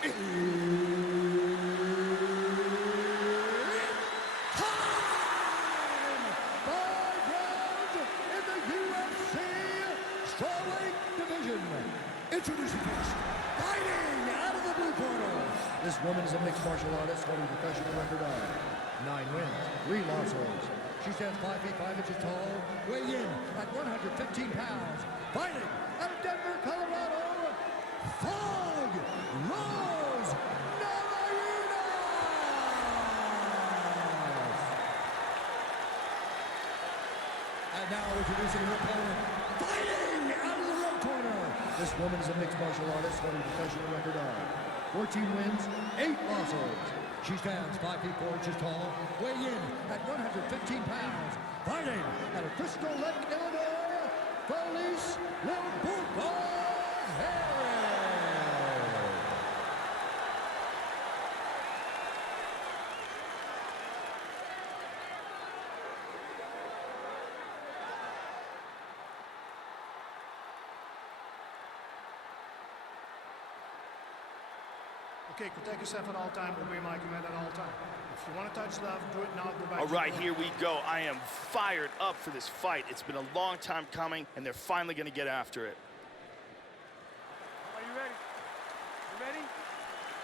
It's time! 5 rounds in the UFC strawweight division. Introducing first, fighting out of the blue corner. This woman is a mixed martial artist holding a professional record of 9 wins, 3 losses. She stands 5 feet 5 inches tall, weighing in at 115 pounds. Fighting out of Denver, Colorado, Fog Rose Namajunas. And now introducing her opponent, fighting out of the red corner. This woman is a mixed martial artist holding a professional record of 14 wins, 8 losses. She stands 5 feet 4 inches tall, weighing in at 115 pounds. Fighting out of Crystal Lake, Illinois, Felice Herrig. Okay, protect yourself at all times, obey my command at all times. If you want to touch love, do it now, go back All to right, your here we go. I am fired up for this fight. It's been a long time coming, and they're finally going to get after it. Are you ready? You ready?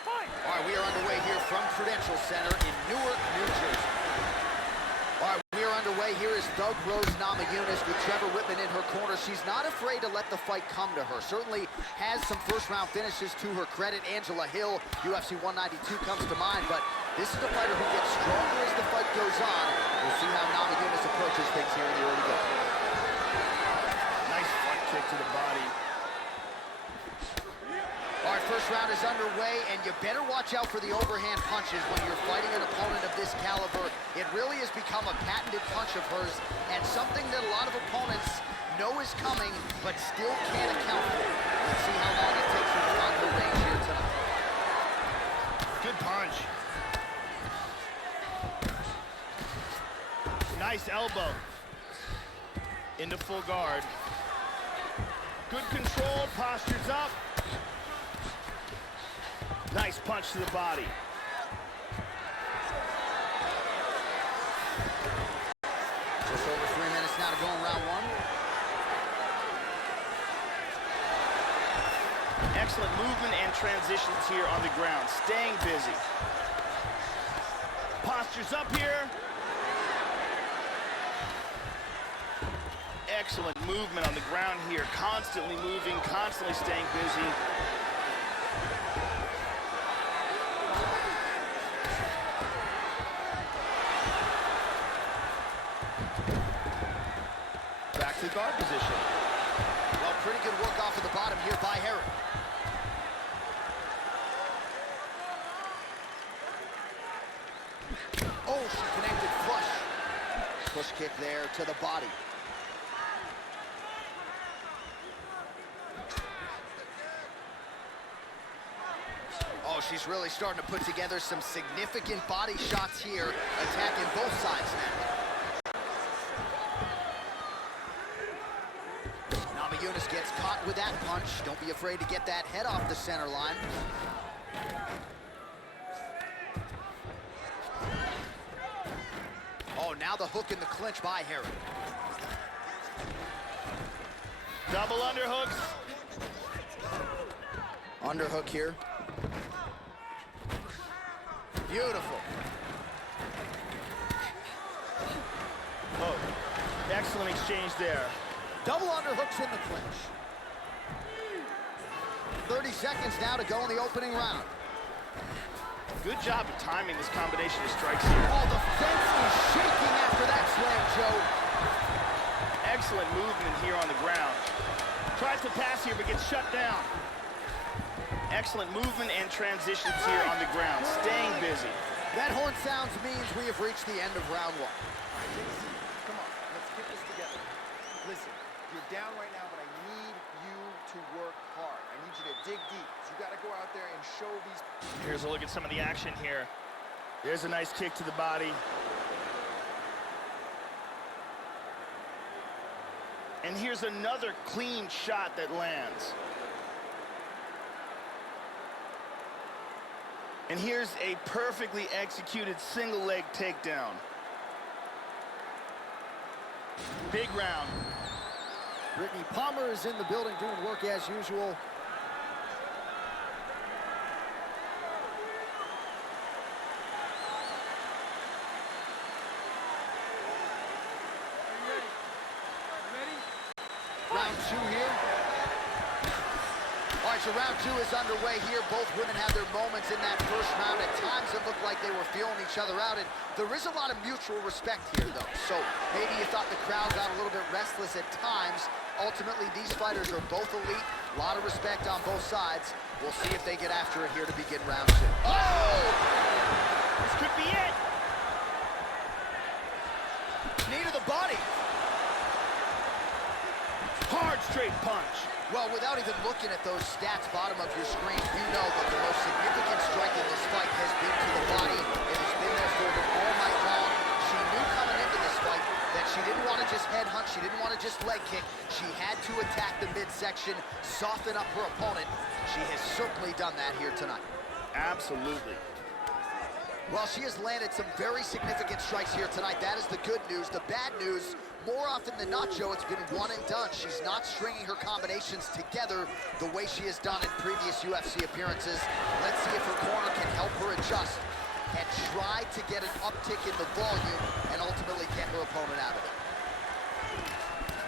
Fight! All right, we are underway here from Prudential Center in Newark, New Jersey. All right, we are underway. Here is Thug Rose Namajunas with Trevor Whitman in her corner. She's not afraid to let the fight come to her. Certainly has some first-round finishes to her credit. Angela Hill, UFC 192 comes to mind, but this is a fighter who gets stronger as the fight goes on. We'll see how Namajunas approaches things here in the early going. Nice front kick to the body. All right, first round is underway, and you better watch out for the overhand punches when you're fighting an opponent of this caliber. It really has become a patented punch of hers, and something that a lot of opponents know is coming, but still can't account for. Let's see how long it takes her to find her range here tonight. Good punch. Nice elbow. Into full guard. Good control, postures up. Nice punch to the body. Just over 3 minutes now to go in round one. Excellent movement and transitions here on the ground. Staying busy. Postures up here. Excellent movement on the ground here, constantly moving, constantly staying busy. Back to guard position. Well, pretty good work off of the bottom here by Herod. Oh, she connected flush. Push kick there to the body. Oh, she's really starting to put together some significant body shots here, attacking both sides now. Namajunas gets caught with that punch. Don't be afraid to get that head off the center line. Oh, now the hook in the clinch by Herod. Double underhooks. Underhook here. Beautiful. Oh, excellent exchange there. Double underhooks in the clinch. 30 seconds now to go in the opening round. Good job of timing this combination of strikes here. Oh, the fence is shaking after that slam, Joe. Excellent movement here on the ground. Tries to pass here, but gets shut down. Excellent movement and transitions here on the ground, staying busy. That horn sounds means we have reached the end of round one. Come on, let's get this together. Listen, you're down right now, but I need you to work hard. I need you to dig deep. You got to go out there and show these. Here's a look at some of the action here. There's a nice kick to the body. And here's another clean shot that lands. And here's a perfectly executed single leg takedown. Big round. Brittany Palmer is in the building doing work as usual. Round two here. All right, so round two is underway here. Both women had their moments in that first round. At times it looked like they were feeling each other out, and there is a lot of mutual respect here, though. So maybe you thought the crowd got a little bit restless at times. Ultimately, these fighters are both elite. A lot of respect on both sides. We'll see if they get after it here to begin round two. Oh! This could be it. Knee to the body. Hard straight punch. Well, without even looking at those stats bottom of your screen, you know that the most significant strike in this fight has been to the body. It has been there for them all night long. She knew coming into this fight that she didn't want to just headhunt, she didn't want to just leg kick. She had to attack the midsection, soften up her opponent. She has certainly done that here tonight. Absolutely. Well, she has landed some very significant strikes here tonight. That is the good news. The bad news, more often than not, Joe, it's been one and done. She's not stringing her combinations together the way she has done in previous UFC appearances. Let's see if her corner can help her adjust and try to get an uptick in the volume and ultimately get her opponent out of it.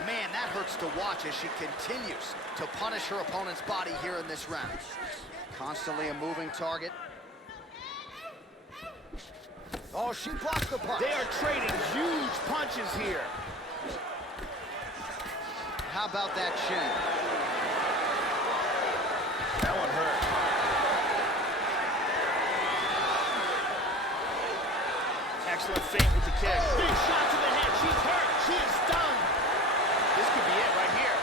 Man, that hurts to watch as she continues to punish her opponent's body here in this round. Constantly a moving target. Oh, she blocked the punch. They are trading huge punches here. How about that chin? That one hurt. Excellent feint with the kick. Oh. Big shot to the head. She's hurt. She is stunned. This could be it right here.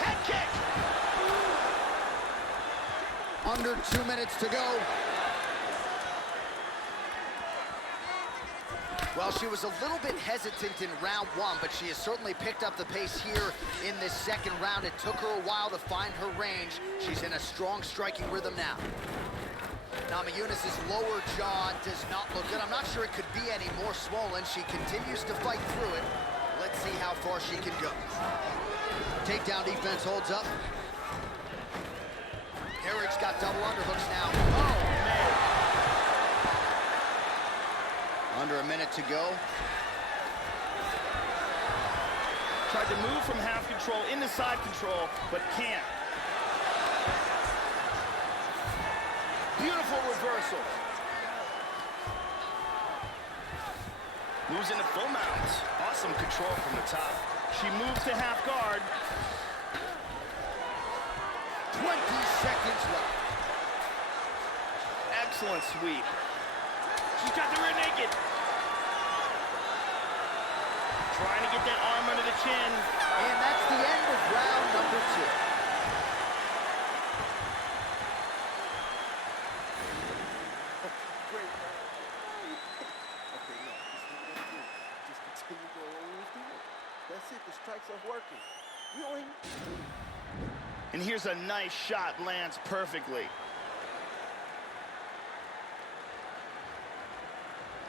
Head kick. Under 2 minutes to go. Well, she was a little bit hesitant in round one, but she has certainly picked up the pace here in this second round. It took her a while to find her range. She's in a strong striking rhythm now. Namajunas' lower jaw does not look good. I'm not sure it could be any more swollen. She continues to fight through it. Let's see how far she can go. Takedown defense holds up. Herrick's got double underhooks now. Oh, man. Under a minute to go. Tried to move from half control into side control, but can't. Beautiful reversal. Moves into full mount. Awesome control from the top. She moves to half guard. 20 seconds left. Excellent sweep. She's got the rear naked. Trying to get that arm under the chin. And that's the end of round number 2. Great. Okay, look, this is what we're gonna do. Just continue going what we was doing. That's it, the strikes are working. We only... And here's a nice shot, lands perfectly.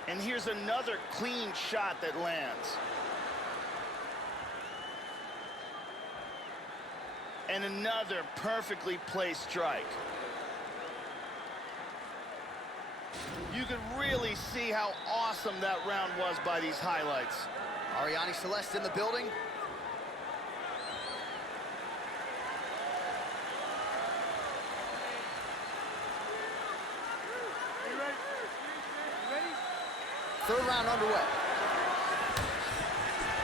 And here's another clean shot that lands. And another perfectly placed strike. You could really see how awesome that round was by these highlights. Ariane Celeste in the building. Third round underway.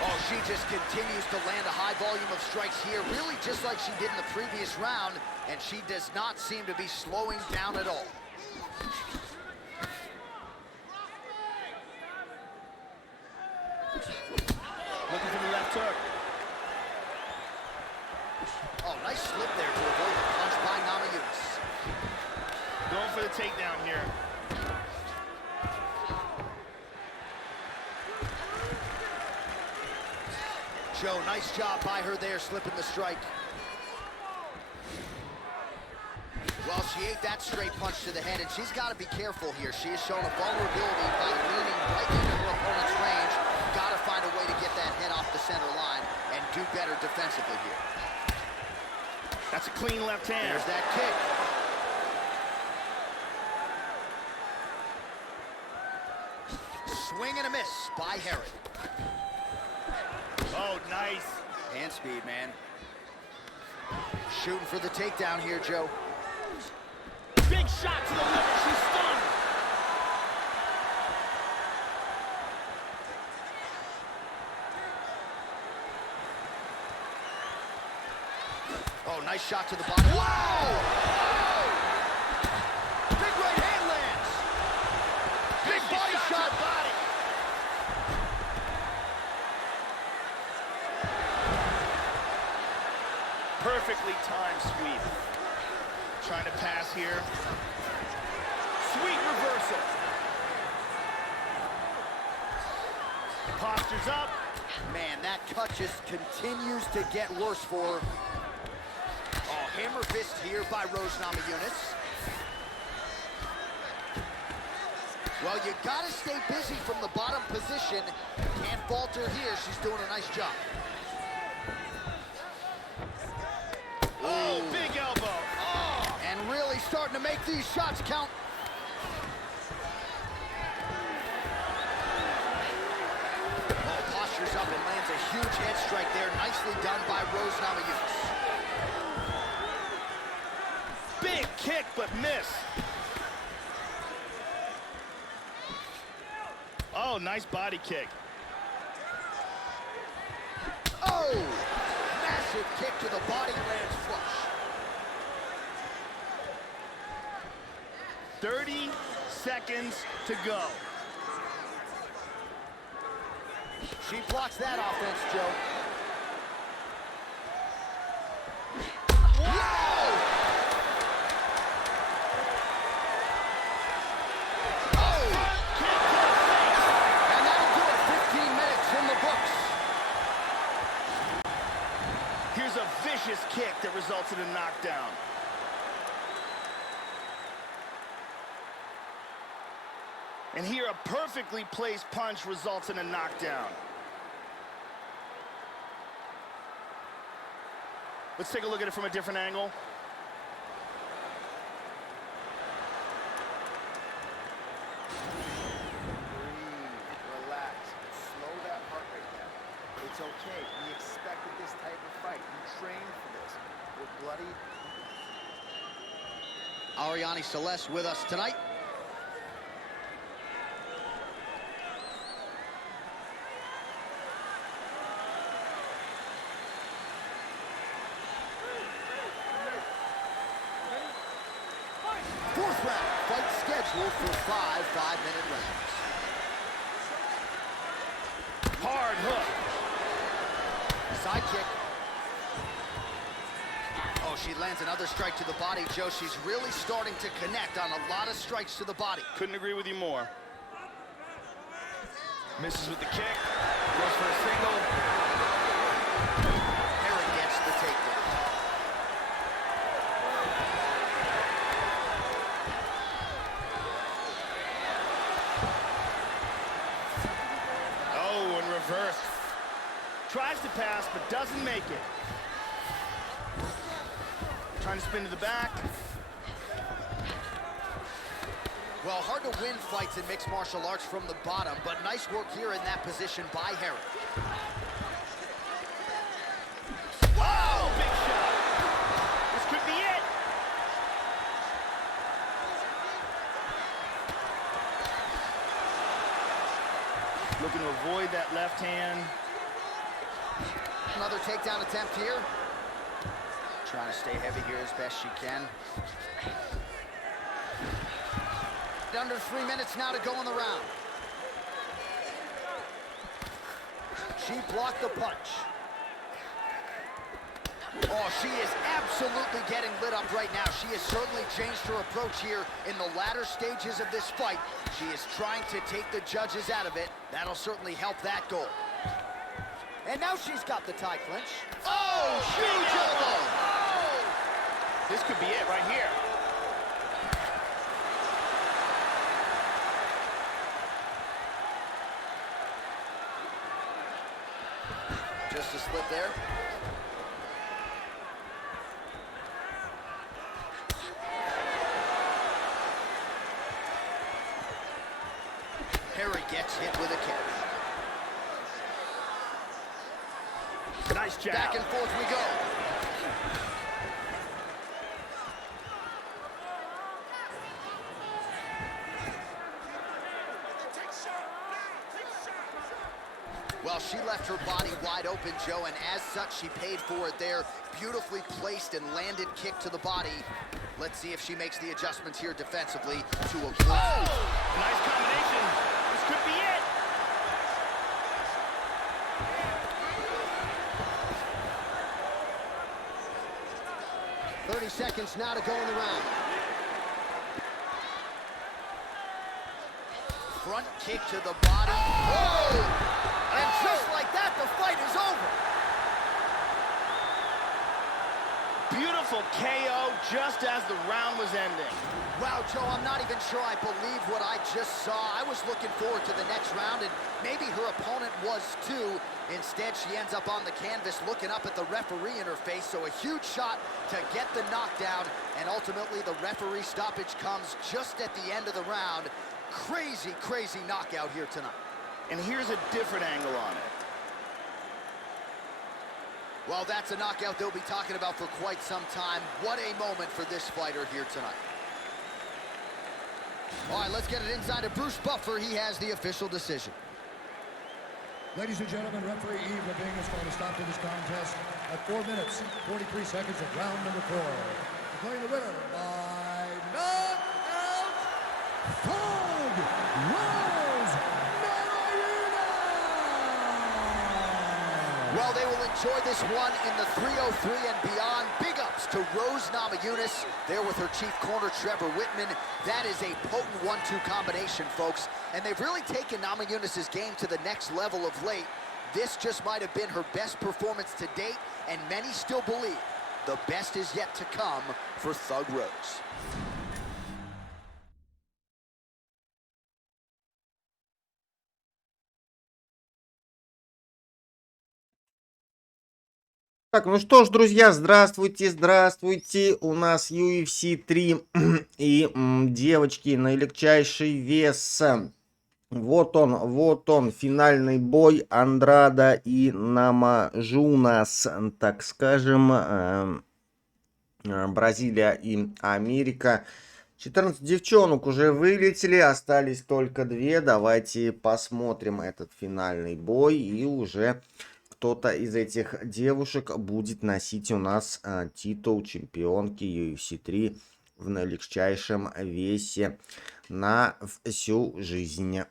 Oh, she just continues to land a high volume of strikes here, really just like she did in the previous round, and she does not seem to be slowing down at all. Looking for the left hook. Oh, nice slip there to avoid the punch by Namajunas. Going for the takedown here. Joe, nice job by her there, slipping the strike. Well, she ate that straight punch to the head, and she's got to be careful here. She has shown a vulnerability by leaning right into her opponent's range. Got to find a way to get that head off the center line and do better defensively here. That's a clean left hand. There's that kick. Swing and a miss by Herod. Oh, nice. Hand speed, man. Shooting for the takedown here, Joe. Big shot to the liver. She's stunned. Oh, nice shot to the body. Whoa! Big right hand lands. Big body shot. Body. Perfectly timed sweep. Trying to pass here. Sweet reversal. Postures up. Man, that cut just continues to get worse for her. Oh, hammer fist here by Rose Namajunas. Well, you gotta stay busy from the bottom position. Can't falter here. She's doing a nice job. Oh, big elbow. Oh. And really starting to make these shots count. Oh, postures up and lands a huge head strike there. Nicely done by Rose Namajunas. Big kick, but miss. Oh, nice body kick. Oh! Massive kick to the body, lands flush. 30 seconds to go. She blocks that offense, Joe. Whoa! Oh! And that'll do it. 15 minutes in the books. Here's a vicious kick that results in a knockdown. And here a perfectly placed punch results in a knockdown. Let's take a look at it from a different angle. Breathe, relax, slow that heart rate down. It's okay, we expect bloodied. Ariane Celeste with us tonight. Fourth round, fight scheduled for 5 5-minute rounds. Hard hook. Side kick. Oh, she lands another strike to the body, Joe. She's really starting to connect on a lot of strikes to the body. Couldn't agree with you more. Misses with the kick. Goes for a single. Harry gets the takedown. Oh, in reverse. Tries to pass, but doesn't make it. Trying to spin to the back. Well, hard to win fights in mixed martial arts from the bottom, but nice work here in that position by Harry. Wow, big shot. This could be it. Looking to avoid that left hand. Another takedown attempt here. Trying to stay heavy here as best she can. Under 3 minutes now to go in the round. She blocked the punch. Oh, she is absolutely getting lit up right now. She has certainly changed her approach here in the latter stages of this fight. She is trying to take the judges out of it. That'll certainly help that goal. And now she's got the tie clinch. Oh, huge elbow! This could be it right here. Just a slip there. Harry gets hit with a kick. Nice jab. Back and forth we go. Well, she left her body wide open, Joe, and as such, she paid for it there. Beautifully placed and landed kick to the body. Let's see if she makes the adjustments here defensively to avoid. Oh! Nice combination. This could be it. Seconds now to go in the round. Front kick to the body. Oh! And just like that, the fight is over. Beautiful KO just as the round was ending. Wow, Joe, I'm not even sure I believe what I just saw. I was looking forward to the next round, and maybe her opponent was too. Instead, she ends up on the canvas looking up at the referee in her face, so a huge shot to get the knockdown, and ultimately the referee stoppage comes just at the end of the round. Crazy, crazy knockout here tonight. And here's a different angle on it. Well, that's a knockout they'll be talking about for quite some time. What a moment for this fighter here tonight. All right, let's get it inside to Bruce Buffer. He has the official decision. Ladies and gentlemen, referee Eve Levine is going to stop to this contest at 4 minutes, 43 seconds of round number 4. Declaring the winner by knockout, Thug Rose Namajunas! Well, they will enjoy this one in the 303 and beyond. Big ups to Rose Namajunas there with her chief corner, Trevor Whitman. That is a potent 1-2 combination, folks. And they've really taken Namajunas' game to the next level of late. This just might have been her best performance to date, and many still believe the best is yet to come for Thug Rose. Так, ну что ж, друзья, здравствуйте, здравствуйте. У нас UFC 3 и, девочки, наилегчайший вес. Вот он, финальный бой Андрада и Намаджунас, так скажем. Бразилия и Америка. 14 девчонок уже вылетели, остались только 2. Давайте посмотрим этот финальный бой, и уже кто-то из этих девушек будет носить у нас титул чемпионки UFC 3 в наилегчайшем весе на всю жизнь.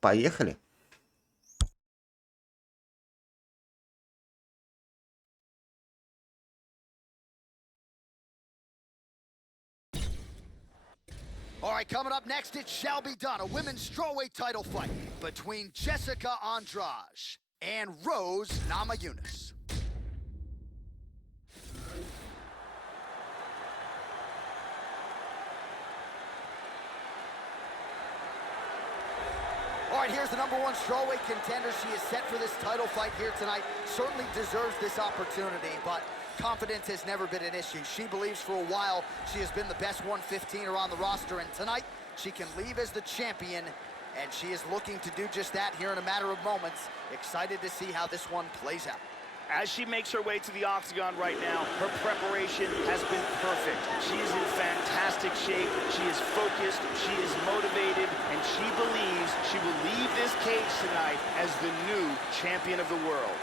Поехали! All right, coming up next, it shall be done. A women's strawweight title fight between Jessica Andrade and Rose Namajunas. All right, here's the #1 strawweight contender. She is set for this title fight here tonight. Certainly deserves this opportunity, but confidence has never been an issue. She believes for a while she has been the best 115er on the roster, and tonight she can leave as the champion, and she is looking to do just that here in a matter of moments. Excited to see how this one plays out. As she makes her way to the octagon right now, her preparation has been perfect. She is in fantastic shape, she is focused, she is motivated, and she believes she will leave this cage tonight as the new champion of the world.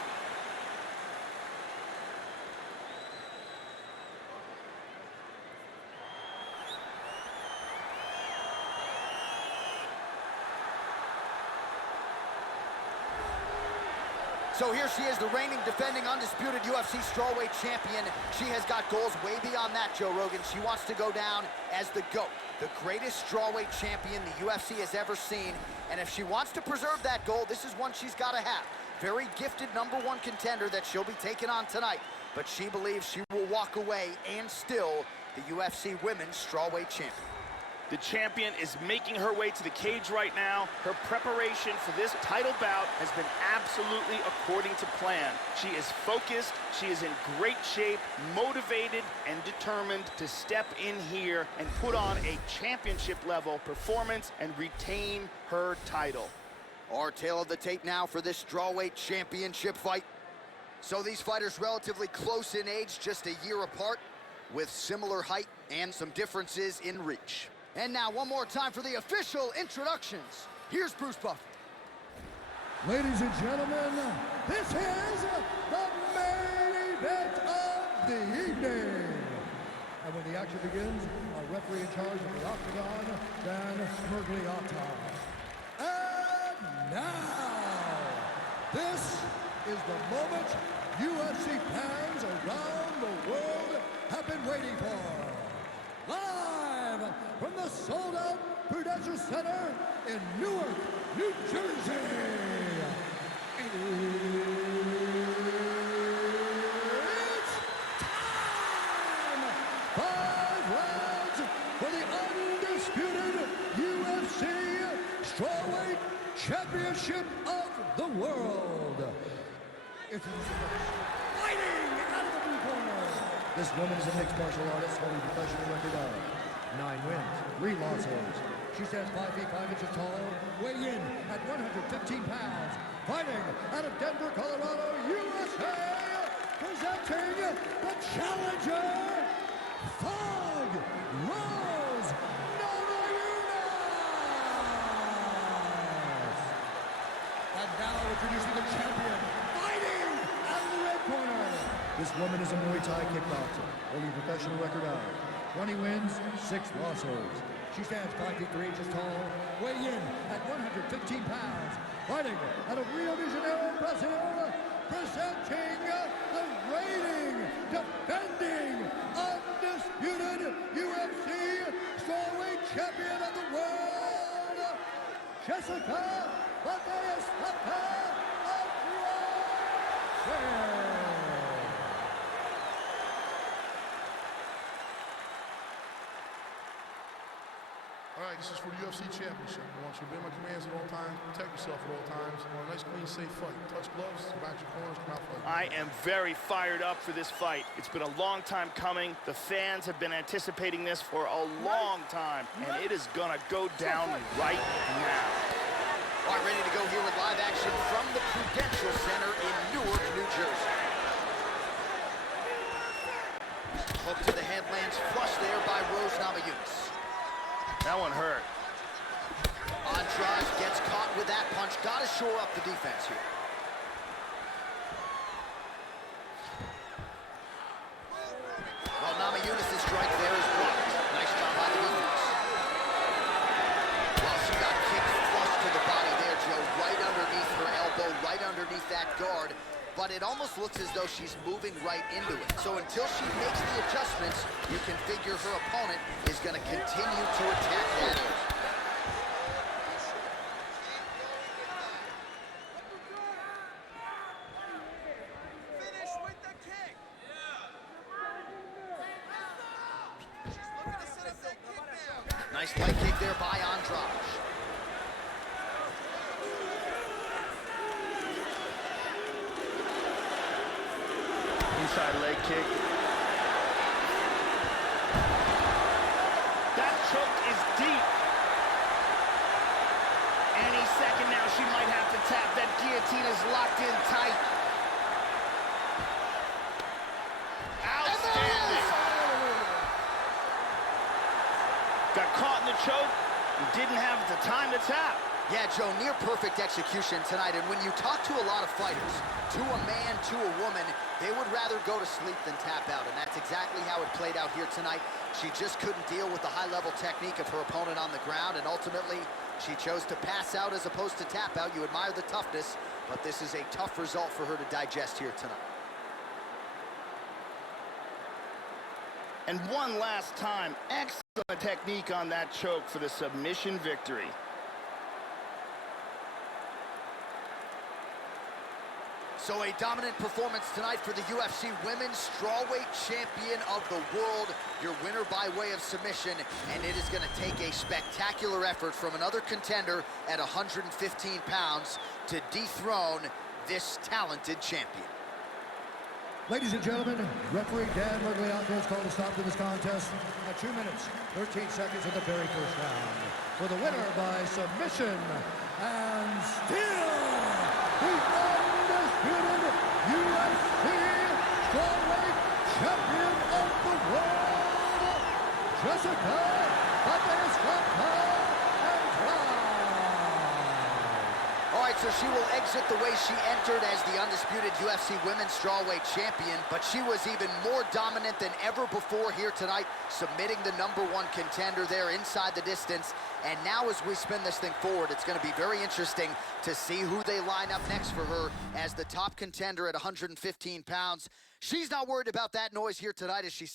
So here she is, the reigning, defending, undisputed UFC strawweight champion. She has got goals way beyond that, Joe Rogan. She wants to go down as the GOAT, the greatest strawweight champion the UFC has ever seen. And if she wants to preserve that goal, this is one she's got to have. Very gifted #1 contender that she'll be taking on tonight. But she believes she will walk away and still the UFC women's strawweight champion. The champion is making her way to the cage right now. Her preparation for this title bout has been absolutely according to plan. She is focused, she is in great shape, motivated, and determined to step in here and put on a championship-level performance and retain her title. Our tale of the tape now for this strawweight championship fight. So these fighters relatively close in age, just a year apart, with similar height and some differences in reach. And now, one more time for the official introductions. Here's Bruce Buffer. Ladies and gentlemen, this is the main event of the evening. And when the action begins, our referee in charge of the octagon, Dan Mergliotta. And now, this is the moment UFC fans around the world have been waiting for. Live from the sold-out Prudential Center in Newark, New Jersey. It's time! 5 rounds for the undisputed UFC Strawweight Championship of the world. It's fighting out of the blue corner. This woman is a mixed martial artist holding professional record of 9 wins, 3 losses. She stands 5 feet 5 inches tall, weighing in at 115 pounds, fighting out of Denver, Colorado, USA, presenting the challenger, Thug Rose Namajunas. And now introducing the champion, fighting out of the red corner. This woman is a Muay Thai kickboxer, holding a professional record of 20 wins, 6 losses. She stands 5 feet 3 inches tall, weighing in at 115 pounds, fighting out of Rio de Janeiro, Brazil, presenting the reigning, defending, undisputed UFC strawweight champion of the world, Jessica Andrade. All right, this is for the UFC Championship. I want you to obey my commands at all times, protect yourself at all times. I want a nice, clean, safe fight. Touch gloves, back your corners, come out fight. I am very fired up for this fight. It's been a long time coming. The fans have been anticipating this for a long time, and it is gonna go down right now. All right, ready to go here with live action from the Prudential Center in Newark, New Jersey. That one hurt. Andrade gets caught with that punch. Got to shore up the defense here. Well, Namajunas' strike there is blocked. Nice job by the defense. Well, she got kicked flush to the body there, Joe. Right underneath her elbow, right underneath that guard. But it almost looks as though she's moving right into it. So until she makes the adjustments, you can figure her opponent is going to continue to attack that area. Finish with the kick. She's looking to set up that kick now. Nice leg kick there by Andrade. Inside leg kick. That choke is deep. Any second now she might have to tap. That guillotine is locked in tight. Outstanding. Got caught in the choke and didn't have the time to tap. Yeah, Joe, near perfect execution tonight. And when you talk to a lot of fighters, to a man, to a woman, they would rather go to sleep than tap out. And that's exactly how it played out here tonight. She just couldn't deal with the high-level technique of her opponent on the ground. And ultimately, she chose to pass out as opposed to tap out. You admire the toughness, but this is a tough result for her to digest here tonight. And one last time, excellent technique on that choke for the submission victory. So a dominant performance tonight for the UFC Women's Strawweight Champion of the World. Your winner by way of submission, and it is going to take a spectacular effort from another contender at 115 pounds to dethrone this talented champion. Ladies and gentlemen, referee Dan Mergliato has called a stop to this contest at 2 minutes, 13 seconds of the very first round. For the winner by submission, and still the undisputed UFC Strawweight Champion of the World, Jessica Andrade. All right, so she will exit the way she entered as the undisputed UFC Women's Strawweight Champion, but she was even more dominant than ever before here tonight, submitting the #1 contender there inside the distance. And now as we spin this thing forward, it's going to be very interesting to see who they line up next for her as the top contender at 115 pounds. She's not worried about that noise here tonight as she